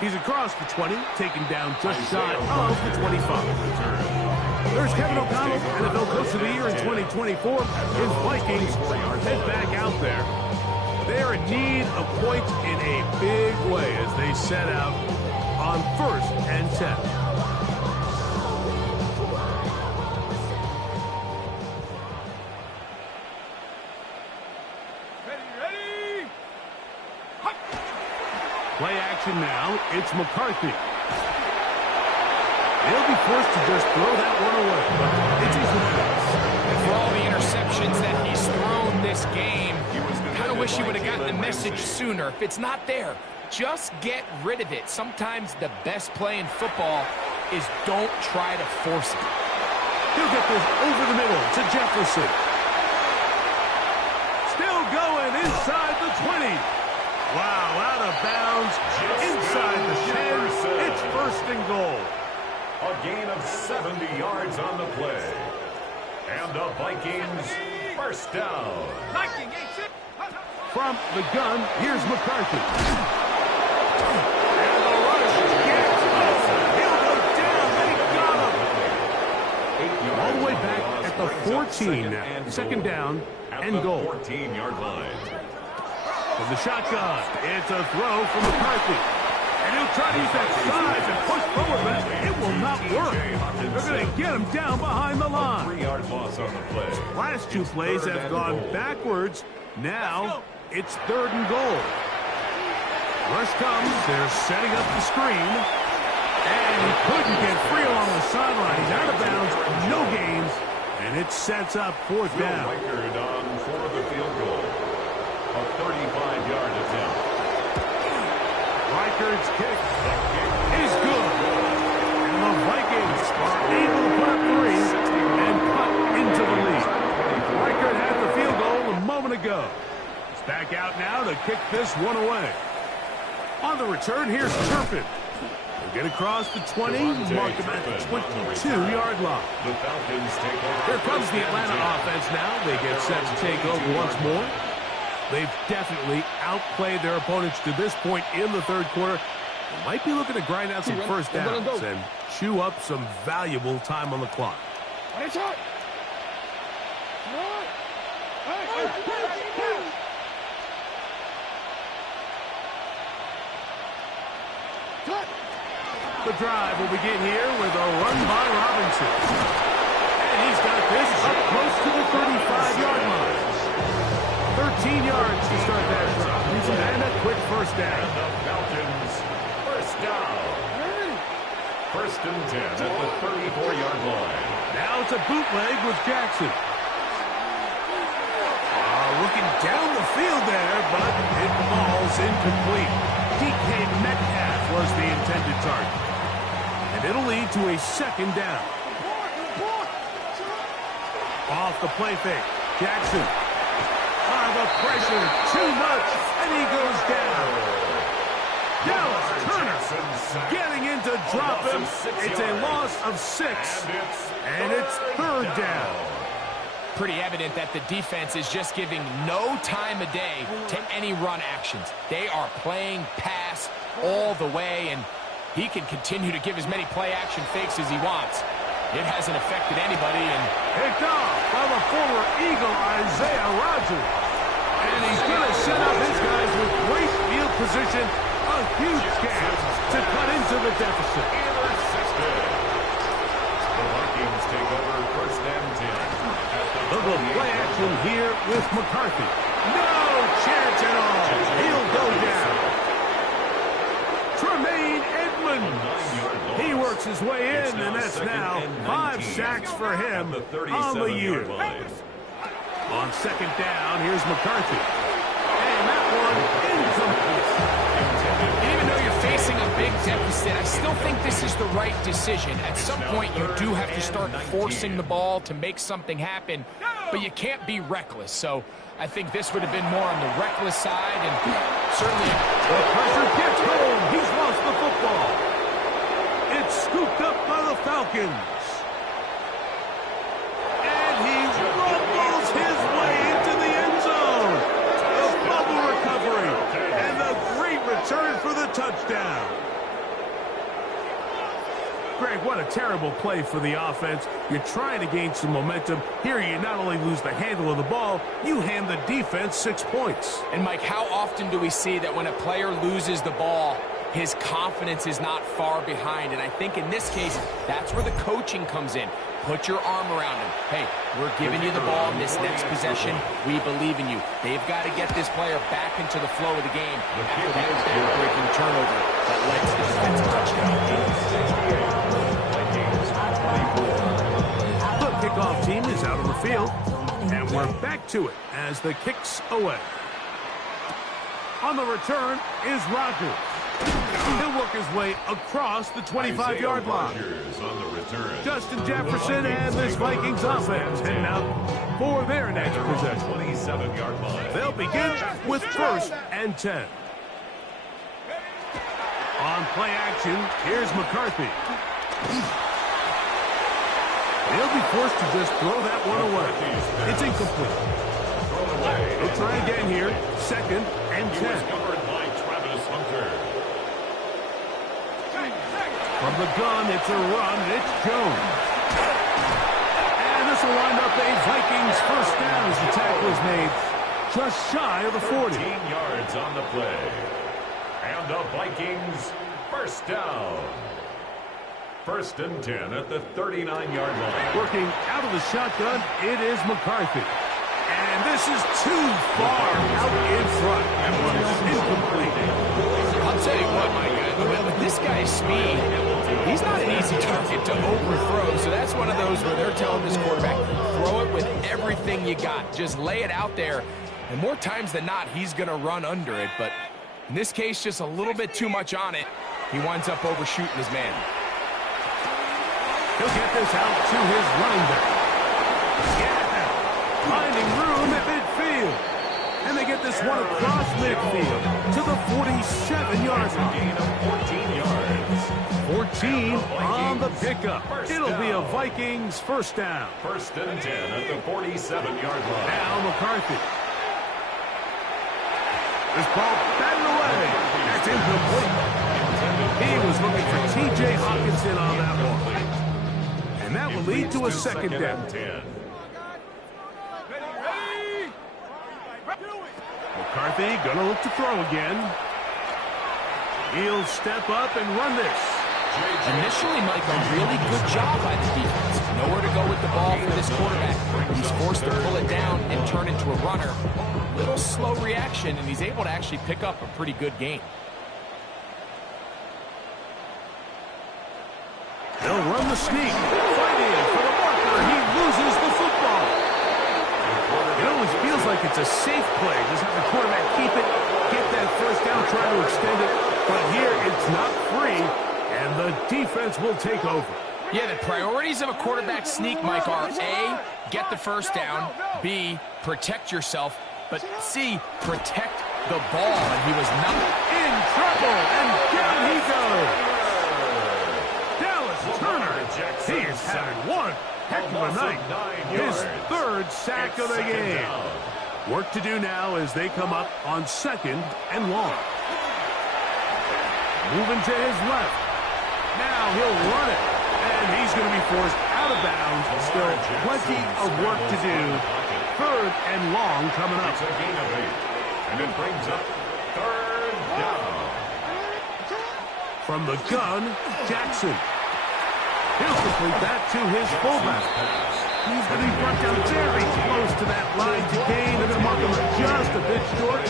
He's across the 20, taken down just shy of the 25. There's Kevin O'Connell, NFL Coach of the Year in 2024. His Vikings head back out there. They're in need of points in a big way as they set out on first and 10. Play action now. It's McCarthy. They'll be forced to just throw that one away. It's easy to pass. And for all the interceptions that he's thrown this game, kind of wish he would have gotten the message sooner. If it's not there, just get rid of it. Sometimes the best play in football is don't try to force it. He'll get this over the middle to Jefferson. Still going inside the 20. Wow, out of bounds, inside the 10. It's first and goal. A gain of 70 yards on the play. And the Vikings first down. Viking, From the gun, here's McCarthy. And the rush gets up. He'll go down, and he got him. All the way back at the 14 now. Second down and goal. 14-yard line. From the shotgun, it's a throw from McCarthy. And he'll try to use that size and push forward, but it will not work. They're going to get him down behind the line. 3-yard loss on the play. Last two plays have gone backwards. Now it's third and goal. Rush comes. They're setting up the screen. And he couldn't get free along the sideline. He's out of bounds. No gains. And it sets up fourth down. Record on for the field goal. A 35-yard attempt. Reichard's kick is good. And the Vikings are able to put up 3 and cut into the lead. Reichard had the field goal a moment ago. He's back out now to kick this one away. On the return, here's Turpin. He'll get across the 20, mark him at the 22-yard line. The Falcons take over. Here comes the Atlanta offense now. They get set to take over once more. They've definitely outplayed their opponents to this point in the third quarter. They might be looking to grind out some first downs and chew up some valuable time on the clock. The drive will begin here with a run by Robinson. And he's got this up close to the 35-yard line. 13 yards to start that drive. And a quick first down. And the Falcons first down. First and 10 at the 34-yard line. Now it's a bootleg with Jackson. Looking down the field there, but it falls incomplete. DK Metcalf was the intended target. And it'll lead to a second down. Off the play fake. Jackson. The pressure, too much, and he goes down. Dallas Turner getting in to drop him. It's a loss of 6, and it's third down. Pretty evident that the defense is just giving no time of day to any run actions. They are playing pass all the way, and he can continue to give as many play-action fakes as he wants. It hasn't affected anybody. And picked off by the former Eagle, Isaiah Rodgers. And he's going to set up his guys with great field position. A huge chance to cut into the deficit. The Vikings take over first and 10. Look at play action here with McCarthy. No chance at all. He'll go down. Tremaine Edmonds. He works his way in, and that's now 5 sacks for him on the year. On second down, here's McCarthy. And that one incomplete. And even though you're facing a big deficit, I still think this is the right decision. At some point, you do have to start forcing the ball to make something happen, but you can't be reckless. So I think this would have been more on the reckless side, and certainly the pressure gets home. He's lost the football. It's scooped up by the Falcons. And he rumbles his way into the end zone. The bubble recovery and the great return for the touchdown. Greg, what a terrible play for the offense. You're trying to gain some momentum. Here you not only lose the handle of the ball, you hand the defense 6 points. And Mike, how often do we see that when a player loses the ball, his confidence is not far behind? And I think in this case, that's where the coaching comes in. Put your arm around him. Hey, we're giving you the ball in this next possession. We believe in you. They've got to get this player back into the flow of the game after that back-breaking turnover that led to the defensive touchdown. The kickoff team is out on the field, and we're back to it as the kick's away. On the return is Rodgers. He'll work his way across the 25-yard line. On the return. Justin Jefferson and this Vikings offense heading out for their next possession. 27-yard line. They'll begin with 1st and 10. On play action, here's McCarthy. They'll be forced to just throw that one away. It's incomplete. They'll try again here. 2nd and 10. Covered by Travis Hunter. From the gun, it's a run. It's Jones. And this will wind up a Vikings first down as the tackle is made just shy of the 40. 14 yards on the play. And the Vikings first down. 1st and 10 at the 39-yard line. Working out of the shotgun, it is McCarthy. And this is too far out in front. That one is incomplete. I'll tell you what, my guy, with this guy's speed, he's not an easy target to overthrow. So that's one of those where they're telling this quarterback, throw it with everything you got. Just lay it out there. And more times than not, he's going to run under it. But in this case, just a little bit too much on it. He winds up overshooting his man. He'll get this out to his running back. Yeah, finding room at midfield. And they get this one across midfield to the 47-yard line. Gain of 14 yards. 14 on the pickup. It'll be a Vikings first down. 1st and 10 at the 47-yard line. Now McCarthy. This ball batted away. That's incomplete. He was looking for T.J. Hawkinson on that one. And that will lead to a 2nd down. 10. McCarthy gonna look to throw again. He'll step up and run this. Initially, Mike, a really good job by the defense. Nowhere to go with the ball for this quarterback. He's forced to pull it down and turn into a runner. Little slow reaction, and he's able to actually pick up a pretty good gain. They'll run the sneak. Fighting for the marker. He loses the football. It always feels like it's a safe play. Just have the quarterback keep it, get that first down, try to extend it. But here it's not free, and the defense will take over. Yeah, the priorities of a quarterback sneak, Mike, are A, get the first down, B, protect yourself, but C, protect the ball, and he was not in trouble, and down he goes. He has had one heck of a night. His 3rd sack of the game. Work to do now as they come up on 2nd and long. Moving to his left. Now he'll run it. And he's going to be forced out of bounds. Still plenty of work to do. 3rd and long coming up. It's a gain of 8. And it brings up 3rd down. From the gun, Jackson. He'll complete that to his fullback. He's going to be brought down very close to that line to gain. They're going to mark him just a bit short.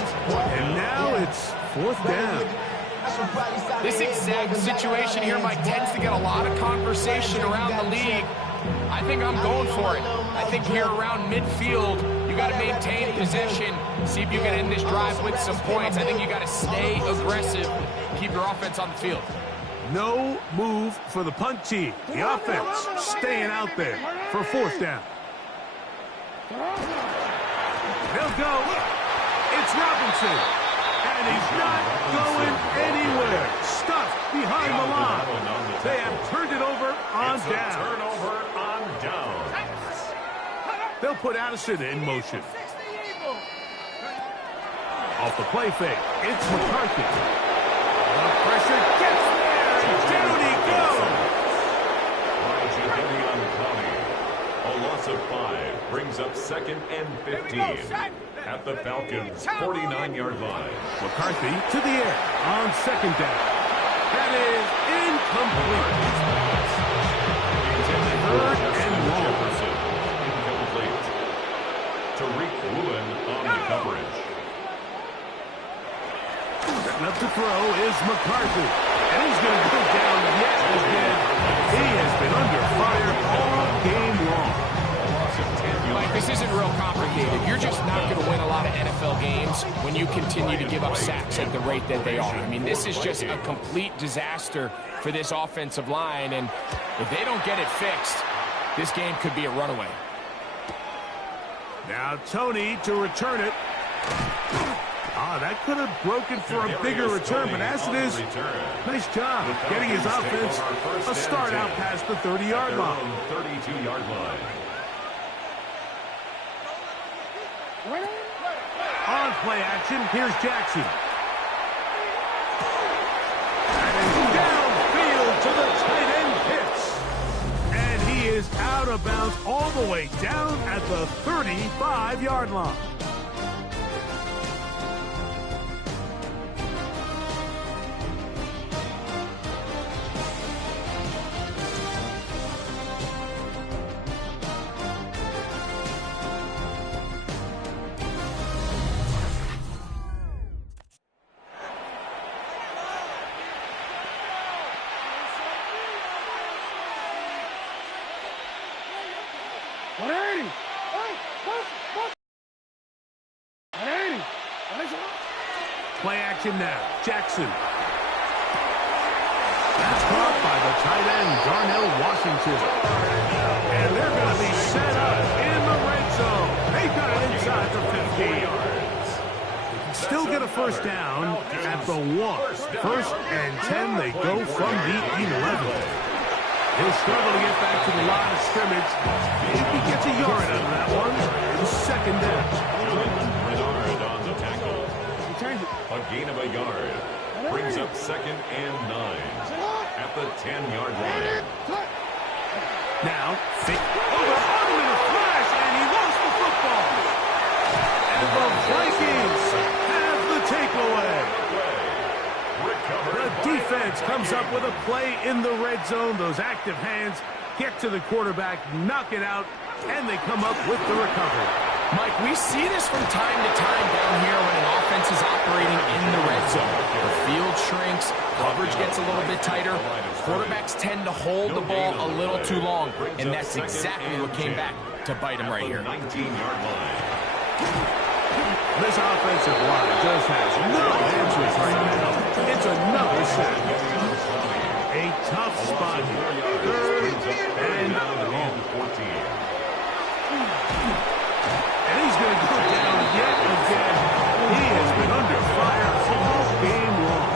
And now it's 4th down. This exact situation here, Mike, tends to get a lot of conversation around the league. I think I'm going for it. I think here around midfield, you got to maintain possession, see if you can end this drive with some points. I think you got to stay aggressive, keep your offense on the field. No move for the punt team. The offense staying out there for 4th down. They'll go. It's Robinson. And he's not going anywhere. Stuffed behind the line. They have turned it over on down. Turnover on down. They'll put Addison in motion. Off the play fake. It's McCarthy. The pressure gets there. Down he goes. A loss of 5 brings up 2nd and 15 at the Falcons' 49-yard line. McCarthy to the air on 2nd down. That is incomplete. 3rd and long. Incomplete. Tariq Woolen on the coverage. Setting up to throw is McCarthy. And he's going to go down yet again. He has been under fire all game long. Mike, this This isn't real complicated. You're just not going to win a lot of NFL games when you continue to give up sacks at the rate that they are. I mean, this is just a complete disaster for this offensive line, and if they don't get it fixed, this game could be a runaway. Now Tony to return it. That could have broken for a bigger return, but as it is, nice job getting his offense a start out past the 30-yard line. 32-yard line. On play action, here's Jackson. And downfield to the tight end Pitts. And he is out of bounds all the way down at the 35-yard line. Play action now. Jackson. That's caught by the tight end, Darnell Washington. And they're going to be set up in the red zone. They've got it inside the 15. Still get a first down at the 1. 1st and 10, they go from the 11. He'll struggle to get back to the line of scrimmage. If he gets a yard out of that one, it's 2nd down. A gain of a yard. Brings up 2nd and 9 at the 10-yard line. Now, fake. Over in a flash, and he lost the football. And the Vikings have the takeaway. The defense comes up with a play in the red zone. Those active hands get to the quarterback, knock it out, and they come up with the recovery. Mike, we see this from time to time down here when an offense is operating in the red zone. The field shrinks, coverage gets a little bit tighter, quarterbacks tend to hold the ball a little too long, and that's exactly what came back to bite him right here. 19-yard line. This offensive line just has no answers right now. It's another sack. A tough spot here. 3rd and long. 14. And he's going to go down yet again. He has been under fire all game long.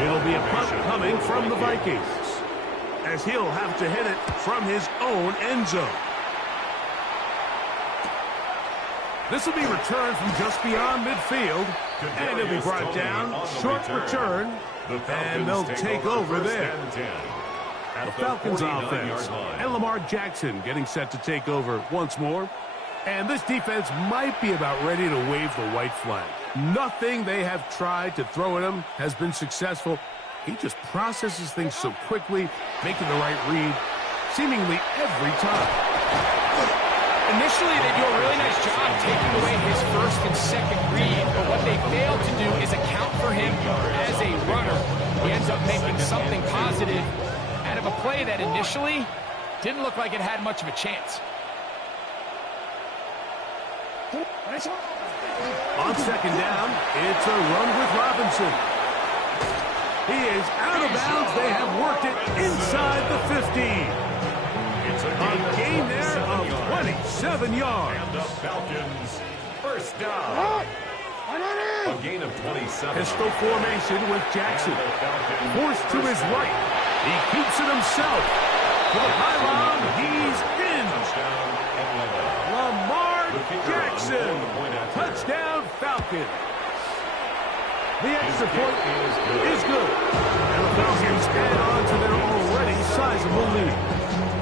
It'll be a punt coming from the Vikings, as he'll have to hit it from his own end zone. This will be returned from just beyond midfield, and it'll be brought down. Short return, and they'll take over there. The Falcons offense, and Lamar Jackson getting set to take over once more. And this defense might be about ready to wave the white flag. Nothing they have tried to throw at him has been successful. He just processes things so quickly, making the right read seemingly every time. Initially, they do a really nice job taking away his 1st and 2nd read, but what they fail to do is account for him as a runner. He ends up making something positive out of a play that initially didn't look like it had much of a chance. On 2nd down, it's a run with Robinson. He is out of bounds. They have worked it inside the 15. It's a gain there of 27 yards. And the Falcons, 1st down. A gain of 27. Pistol formation with Jackson. Forced to his right. He keeps it himself. To the pylon, he's in. Lamar Jackson. Touchdown, Falcons. The extra point is good. And the Falcons add on to their already sizable lead.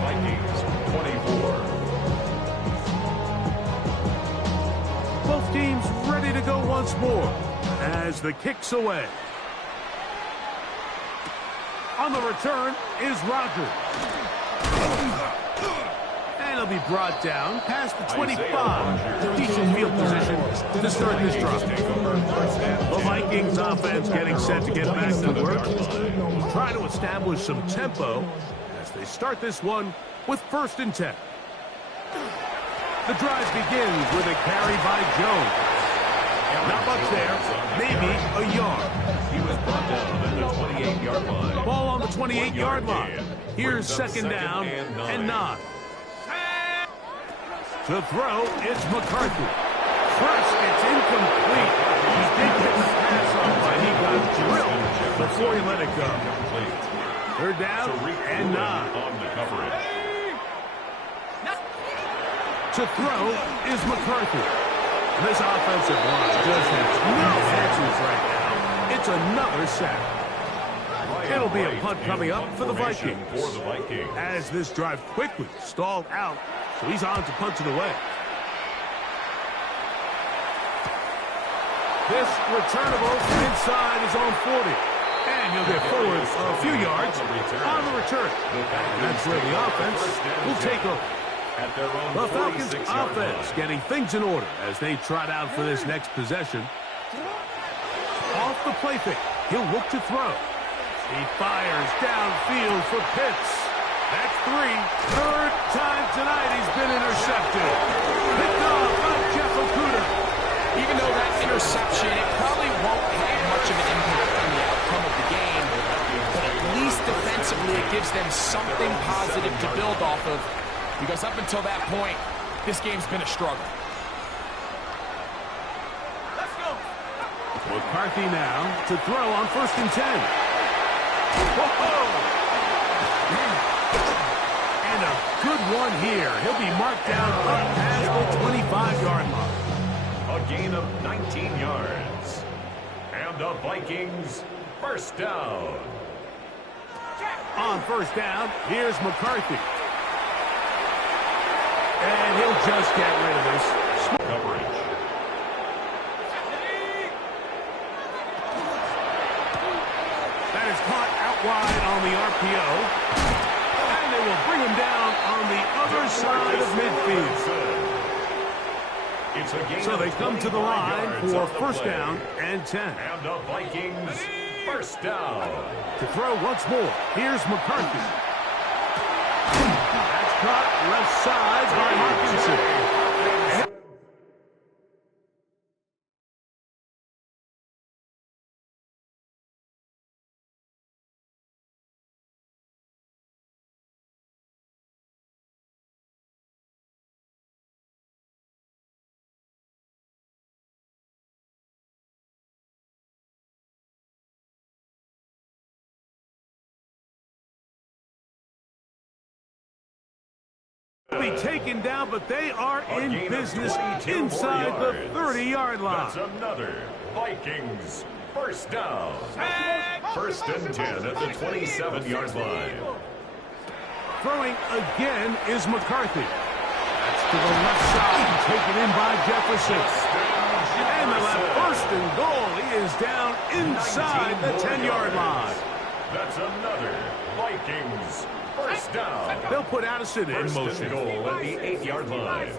Vikings, 24. Both teams ready to go once more as the kick's away. On the return is Rodgers. And he'll be brought down past the 25. Decent field position to start this drive. The Vikings offense getting set to get back to work. Try to establish some tempo as they start this one with 1st and 10. The drive begins with a carry by Jones. Not much there, maybe a yard. He was brought down at the 28-yard line. Ball on the 28-yard line. Here's second down and 9. To throw, it's McCarthy. First, it's incomplete. He did get the pass off, but he got drilled before he let it go. Third down and 9. On the coverage. To throw is McCarthy. This offensive line just has no answers right now. It's another sack. It'll be a punt coming up for the Vikings. As this drive quickly stalled out, so he's on to punt it away. This returnable from inside his own 40. And he'll get forward a few yards on the return. And that's where the offense will take over. The Falcons offense getting things in order as they trot out for this next possession. Off the play fake, he'll look to throw. He fires downfield for Pitts. That's 3. Third time tonight he's been intercepted. Picked off by Jeff Okuda. Even though that interception, it probably won't have much of an impact on the outcome of the game, but at least defensively it gives them something positive to build off of, because up until that point, this game's been a struggle. Let's go. McCarthy now to throw on 1st and 10. Whoa! And a good one here. He'll be marked down up past the 25-yard line. A gain of 19 yards. And the Vikings first down. On 1st down, here's McCarthy. And he'll just get rid of this. Coverage. That is caught out wide on the RPO. And they will bring him down on the other side of midfield. So they come to the line for 1st down and 10. And the Vikings first down. To throw once more, here's McCarthy. That's caught left side by Hawkinson. Be taken down, but they are in business inside the 30-yard line. That's another Vikings first down. 1st and 10 at the 27-yard line. Throwing again is McCarthy. That's to the left side, taken in by Jefferson. And the left 1st and goal. He is down inside the 10-yard line. That's another Vikings first down. They'll put Addison in motion. Goal at the 8-yard line.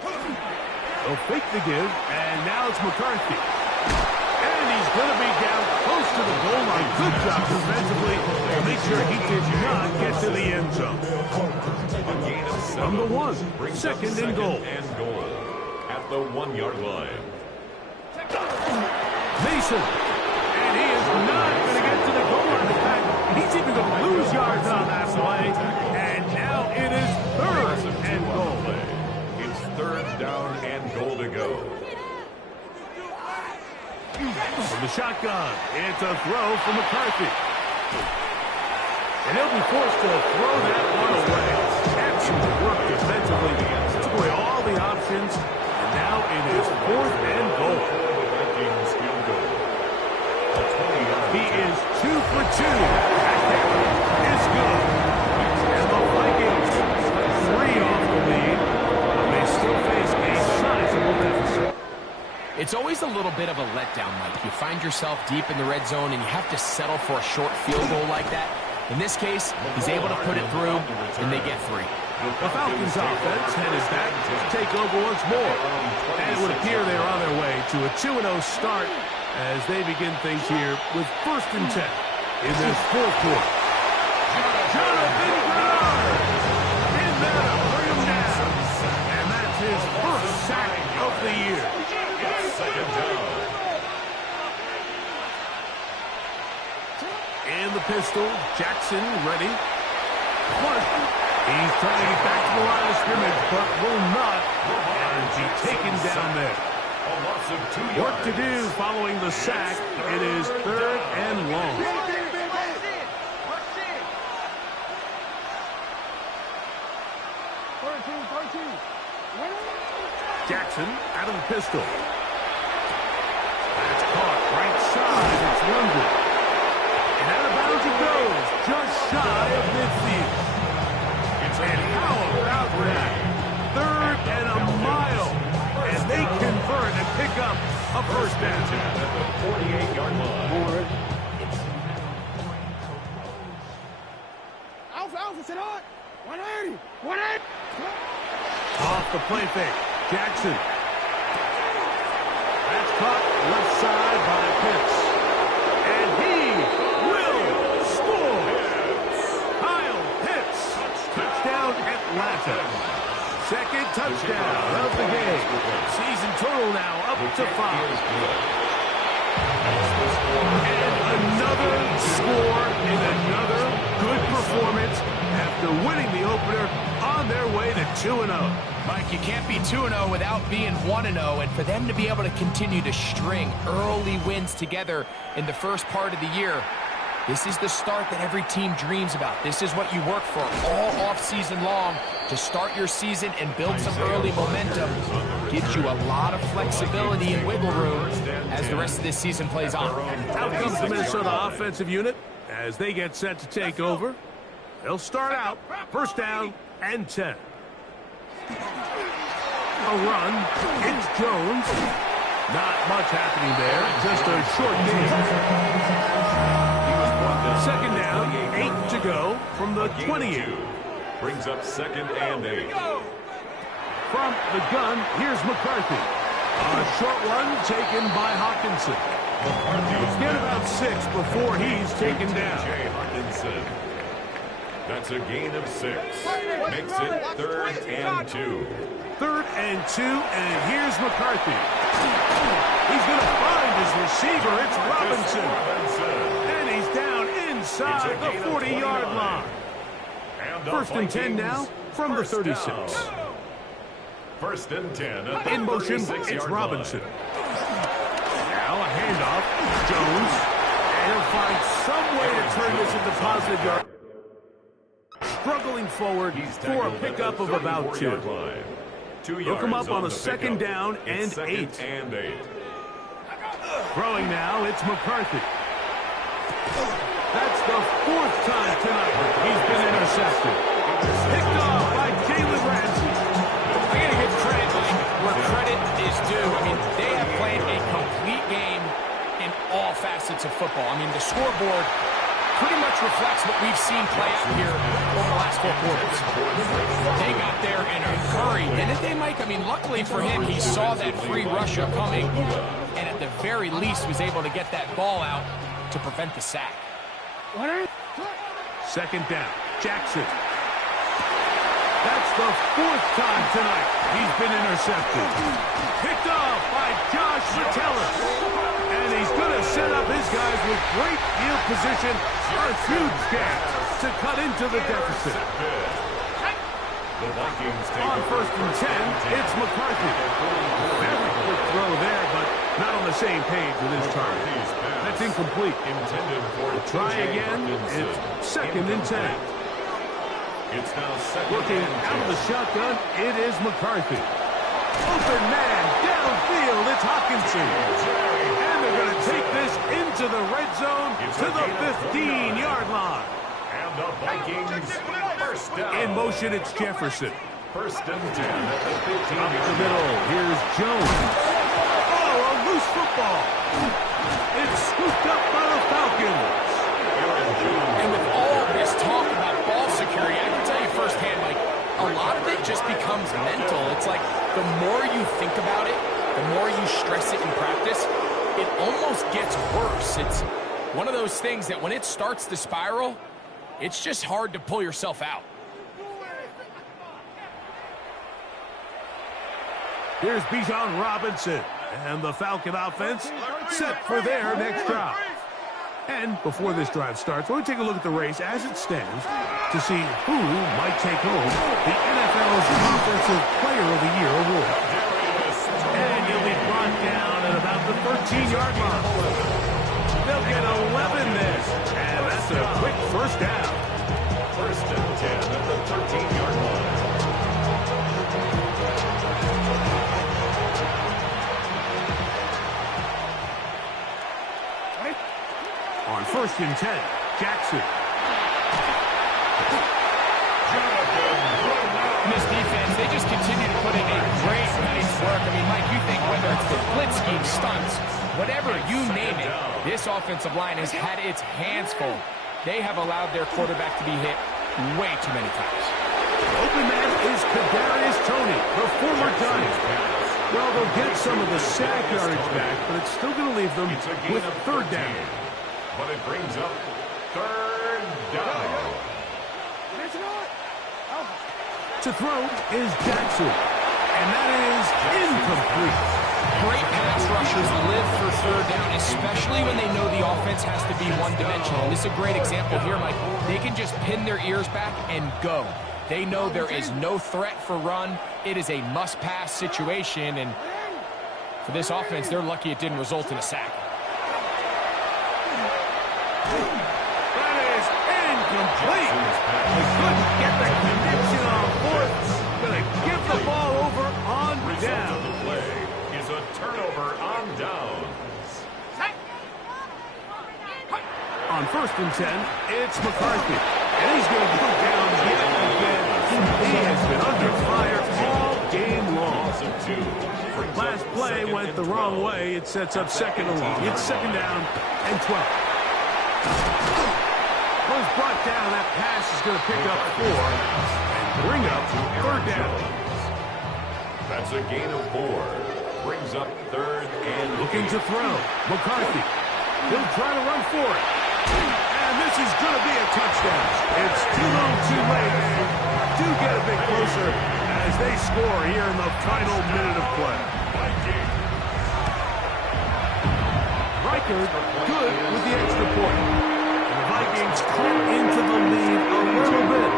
They'll fake the give, and now it's McCarthy. And he's going to be down close to the goal line. Good job defensively to make sure he did not get to the end zone. From the 1, 2nd and goal. At the 1-yard line. Mason. And he is not going to get to the goal line. In fact, he's even going to lose yards on that play. And now it is 3rd and goal. It's 3rd down and goal to go. From the shotgun, it's a throw from McCarthy. And he'll be forced to throw that one away. Excellent work defensively. Took away all the options. And now it is 4th and goal. He is 2 for 2. That carry is good. And the Vikings 3 off the lead. But they still face a sizable deficit. It's always a little bit of a letdown, Mike. You find yourself deep in the red zone and you have to settle for a short field goal like that. In this case, he's able to put it through, and they get 3. The Falcons offense headed back to take over once more. And it would appear they're on their way to a 2-0 start as they begin things here with 1st and 10 in this 4th quarter. Jonathan Bernard in there to bring him down. And that's his In the pistol, Jackson ready. He's trying to get back to the line of scrimmage, but will not be taken down there. A loss of 2 yards. Work to do following the sack. It is 3rd and long. Jackson out of the pistol. That's caught right side. It's London. And out of bounds it goes, just shy of midfield. And how about that? 3rd and a mile. And they convert and pick up a first down. At the 48-yard line. Alpha, sit on. 180. 180. Off the play fake. Jackson. That's caught left side by Pitts. And he will score. Kyle Pitts. Touchdown Atlanta. Second touchdown of the game. Season total now up to 5. And another score in another good performance after winning the opener on their way to 2-0. Mike, you can't be 2-0 without being 1-0, and for them to be able to continue to string early wins together in the first part of the year, this is the start that every team dreams about. This is what you work for all offseason long to start your season and build some early momentum. Gives you a lot of flexibility and wiggle room as the rest of this season plays on. Out comes the Minnesota offensive unit as they get set to take over. They'll start out, first down and 10. A run, it's Jones. Not much happening there, just a short game. Second down, 8 to go from the 28. Brings up 2nd and 8. From the gun, here's McCarthy. A short one taken by Hawkinson. McCarthy Get about 6 before he's taken down. J. Hawkinson. That's a gain of 6. Makes it 3rd and 2. 3rd and 2, and here's McCarthy. He's going to find his receiver. It's Robinson. And he's down inside the 40-yard line. First and 10 now from the 36. First and 10 at the In motion, 36-yard it's line. Robinson. Now a handoff. Jones. And he'll find some way to turn this into positive yard. Struggling forward for a pickup of about 2. Look him up on a second down and 8. Throwing now, it's McCarthy. That's the 4th time tonight he's been intercepted. Picked off by Jalen Ramsey. I gotta give credit, Mike, where credit is due. I mean, they have played a complete game in all facets of football. I mean, the scoreboard pretty much reflects what we've seen play out here over the last 4 quarters. They got there in a hurry, didn't they, Mike? I mean, luckily for him, he saw that free rusher coming, and at the very least was able to get that ball out to prevent the sack. Second down, Jackson. That's the 4th time tonight he's been intercepted. Picked off by Josh Metellus. And he's going to set up his guys with great field position. A huge chance to cut into the deficit. The Vikings take On first and 10, it's McCarthy. Very quick throw there, but not on the same page with his target. That's incomplete. intended for Try again. It's second and 10. It's now second. Looking out of the shotgun, it is McCarthy. Open man, downfield, it's Hawkinson. And they're going to take this into the red zone to the 15-yard line. And the Vikings first down. In motion, it's Jefferson. First and 10 at the 15. Up the middle, here's Jones. Oh, a loose football. It's scooped up by the Falcons. And with all this talk about ball security, I can tell you firsthand, like, a lot of it just becomes mental. It's like the more you think about it, the more you stress it in practice, it almost gets worse. It's one of those things that when it starts to spiral, it's just hard to pull yourself out. Here's Bijan Robinson. And the Falcon offense set for their next drive. And before this drive starts, we'll take a look at the race as it stands to see who might take home the NFL's Offensive Player of the Year award. And he'll be brought down at about the 13-yard line. They'll get 11 there, and that's a quick first down. First and 10 at the 13-yard line. On first and 10, Jackson. In this defense, they just continue to put in a great night's work. I mean, Mike, you think whether it's the blitz scheme, stunts, whatever you name it, this offensive line has had its hands full. They have allowed their quarterback to be hit way too many times. Open man is Kadarius Toney, the former Giant. Well, they'll get some of the sack yardage back, but it's still going to leave them with third down. But it brings up third down. To throw is Jackson, and that is incomplete. Great pass rushers live for third down, especially when they know the offense has to be one-dimensional. This is a great example here, Mike. They can just pin their ears back and go. They know there is no threat for run. It is a must-pass situation, and for this offense, they're lucky it didn't result in a sack. That is incomplete. They couldn't get the connection on fourth. Going to give the ball over on down. The play is a turnover on downs. On first and 10, it's McCarthy. And he's going to go down yet again. He has been under fire all game long. Last play went the wrong way. It sets up second and long. It's second down and 12. Goes brought down. That pass is going to pick up 4 and bring up third down. That's a gain of 4. Brings up third and Looking to throw. McCarthy. He'll try to run for it. And this is going to be a touchdown. It's too little too late. They do get a bit closer as they score here in the final minute of play. Riker good with the extra point. And the Vikings cut into the lead a little bit.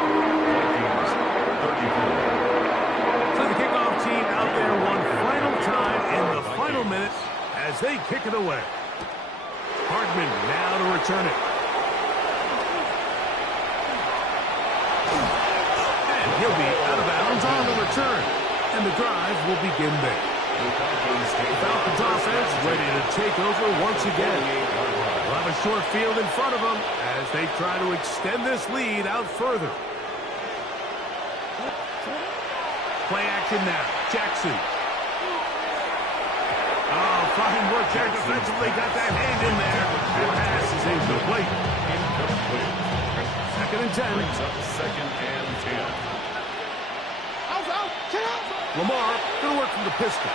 So the kickoff team out there one final time in the final minute as they kick it away. Hardman now to return it. And he'll be out of bounds on the return. And the drive will begin there. The Falcons offense ready to take over once again. They'll have a short field in front of them as they try to extend this lead out further. Play action now. Jackson. Oh, fine work there defensively. Got that hand in there. The pass is incomplete. Second and 10. Brings up second and 10. Lamar going to work from the pistol.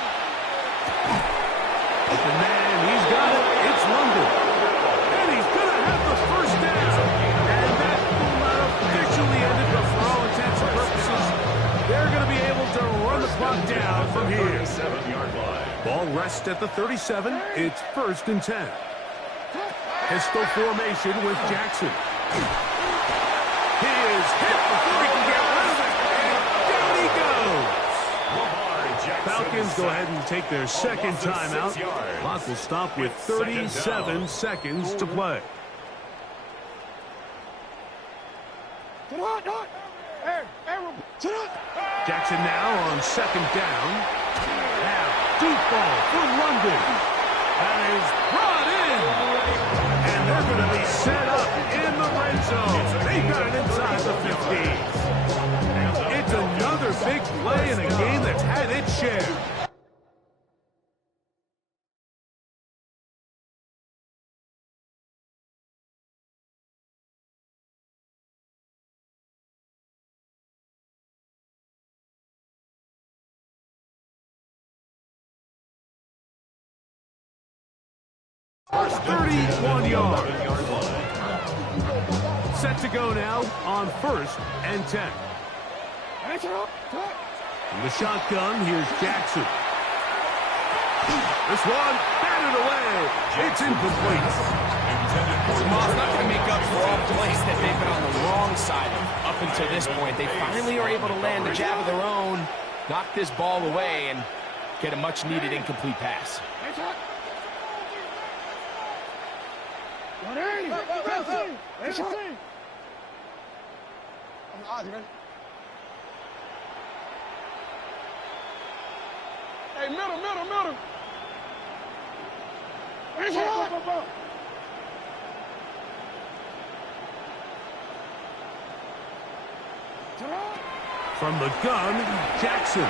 Open man, he's got it. It's London. And he's going to have the first down. And that will not officially end it, but for all intents and purposes, they're going to be able to run the clock down from here. 37-yard line. Ball rests at the 37. It's first and 10. Pistol formation with Jackson. He is hit before he can get rid of it. And down he goes. Falcons go ahead and take their second timeout. Clock will stop with 37 seconds to play. Jackson now on second down. Now, deep ball for London. That is brought in. And they're going to be set up in the red zone. They got it inside the 15. It's another big play in a game that's had its share. First 31 yards. Set to go now on first and 10. From the shotgun, here's Jackson. This one batted away. It's incomplete. Jamal's not going to make up for all plays that they've been on the wrong side of up until this point. They finally are able to land a jab of their own, knock this ball away, and get a much-needed incomplete pass. Hey, middle. From the gun, Jackson. And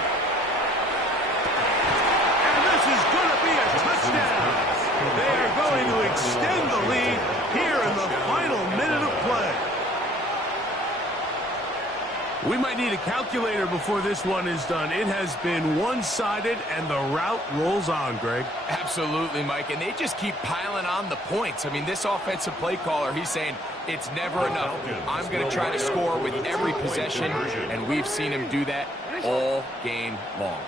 this is going to be a touchdown. They are going to extend the lead here in the final minute of play. We might need a calculator before this one is done. It has been one-sided, and the route rolls on, Greg. Absolutely, Mike, and they just keep piling on the points. I mean, this offensive play caller, he's saying it's never enough. I'm going to try to score with every possession, and we've seen him do that all game long.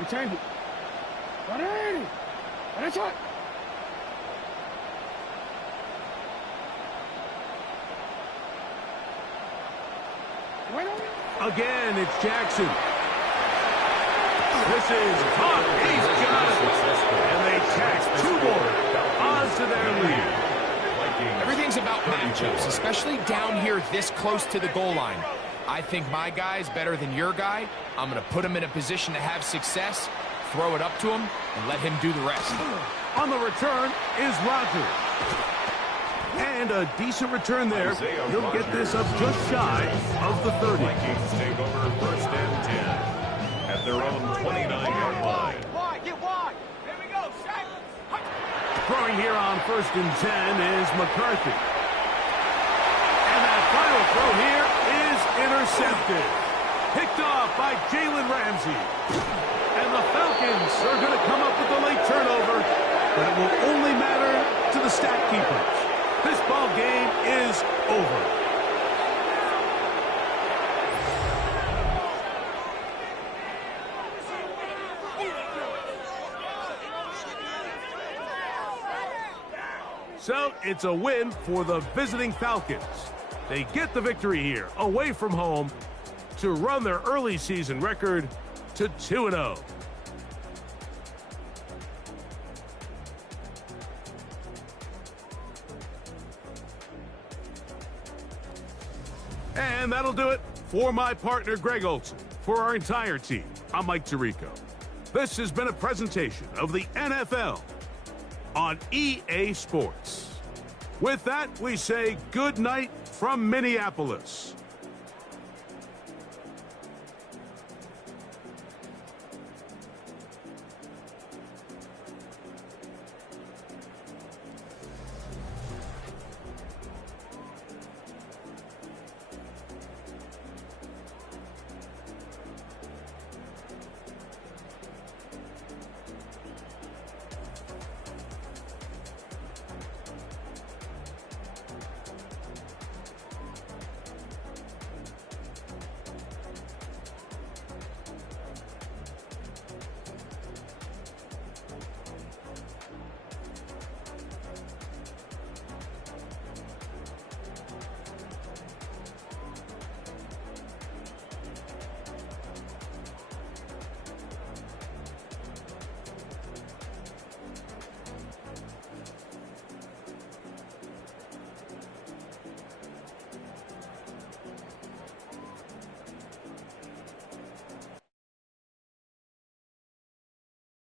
Return it. 180. That's it. Again, it's Jackson. This is caught. He's got it. And they tack 2 more onto their lead. Everything's about matchups, especially down here this close to the goal line. I think my guy's better than your guy. I'm going to put him in a position to have success, throw it up to him, and let him do the rest. On the return is Rodgers. And a decent return there. He'll get this up just shy of the 30. Vikings take over first and 10 at their own 29-yard line. Wide, get wide. There we go, Shaq. Throwing here on first and 10 is McCarthy. And that final throw here is intercepted. Picked off by Jalen Ramsey. And the Falcons are going to come up with a late turnover, but it will only matter to the stat keepers. This ball game is over. So it's a win for the visiting Falcons. They get the victory here, away from home, to run their early season record to 2-0. And that'll do it for my partner, Greg Olson. For our entire team, I'm Mike Tirico. This has been a presentation of the NFL on EA Sports. With that, we say good night from Minneapolis.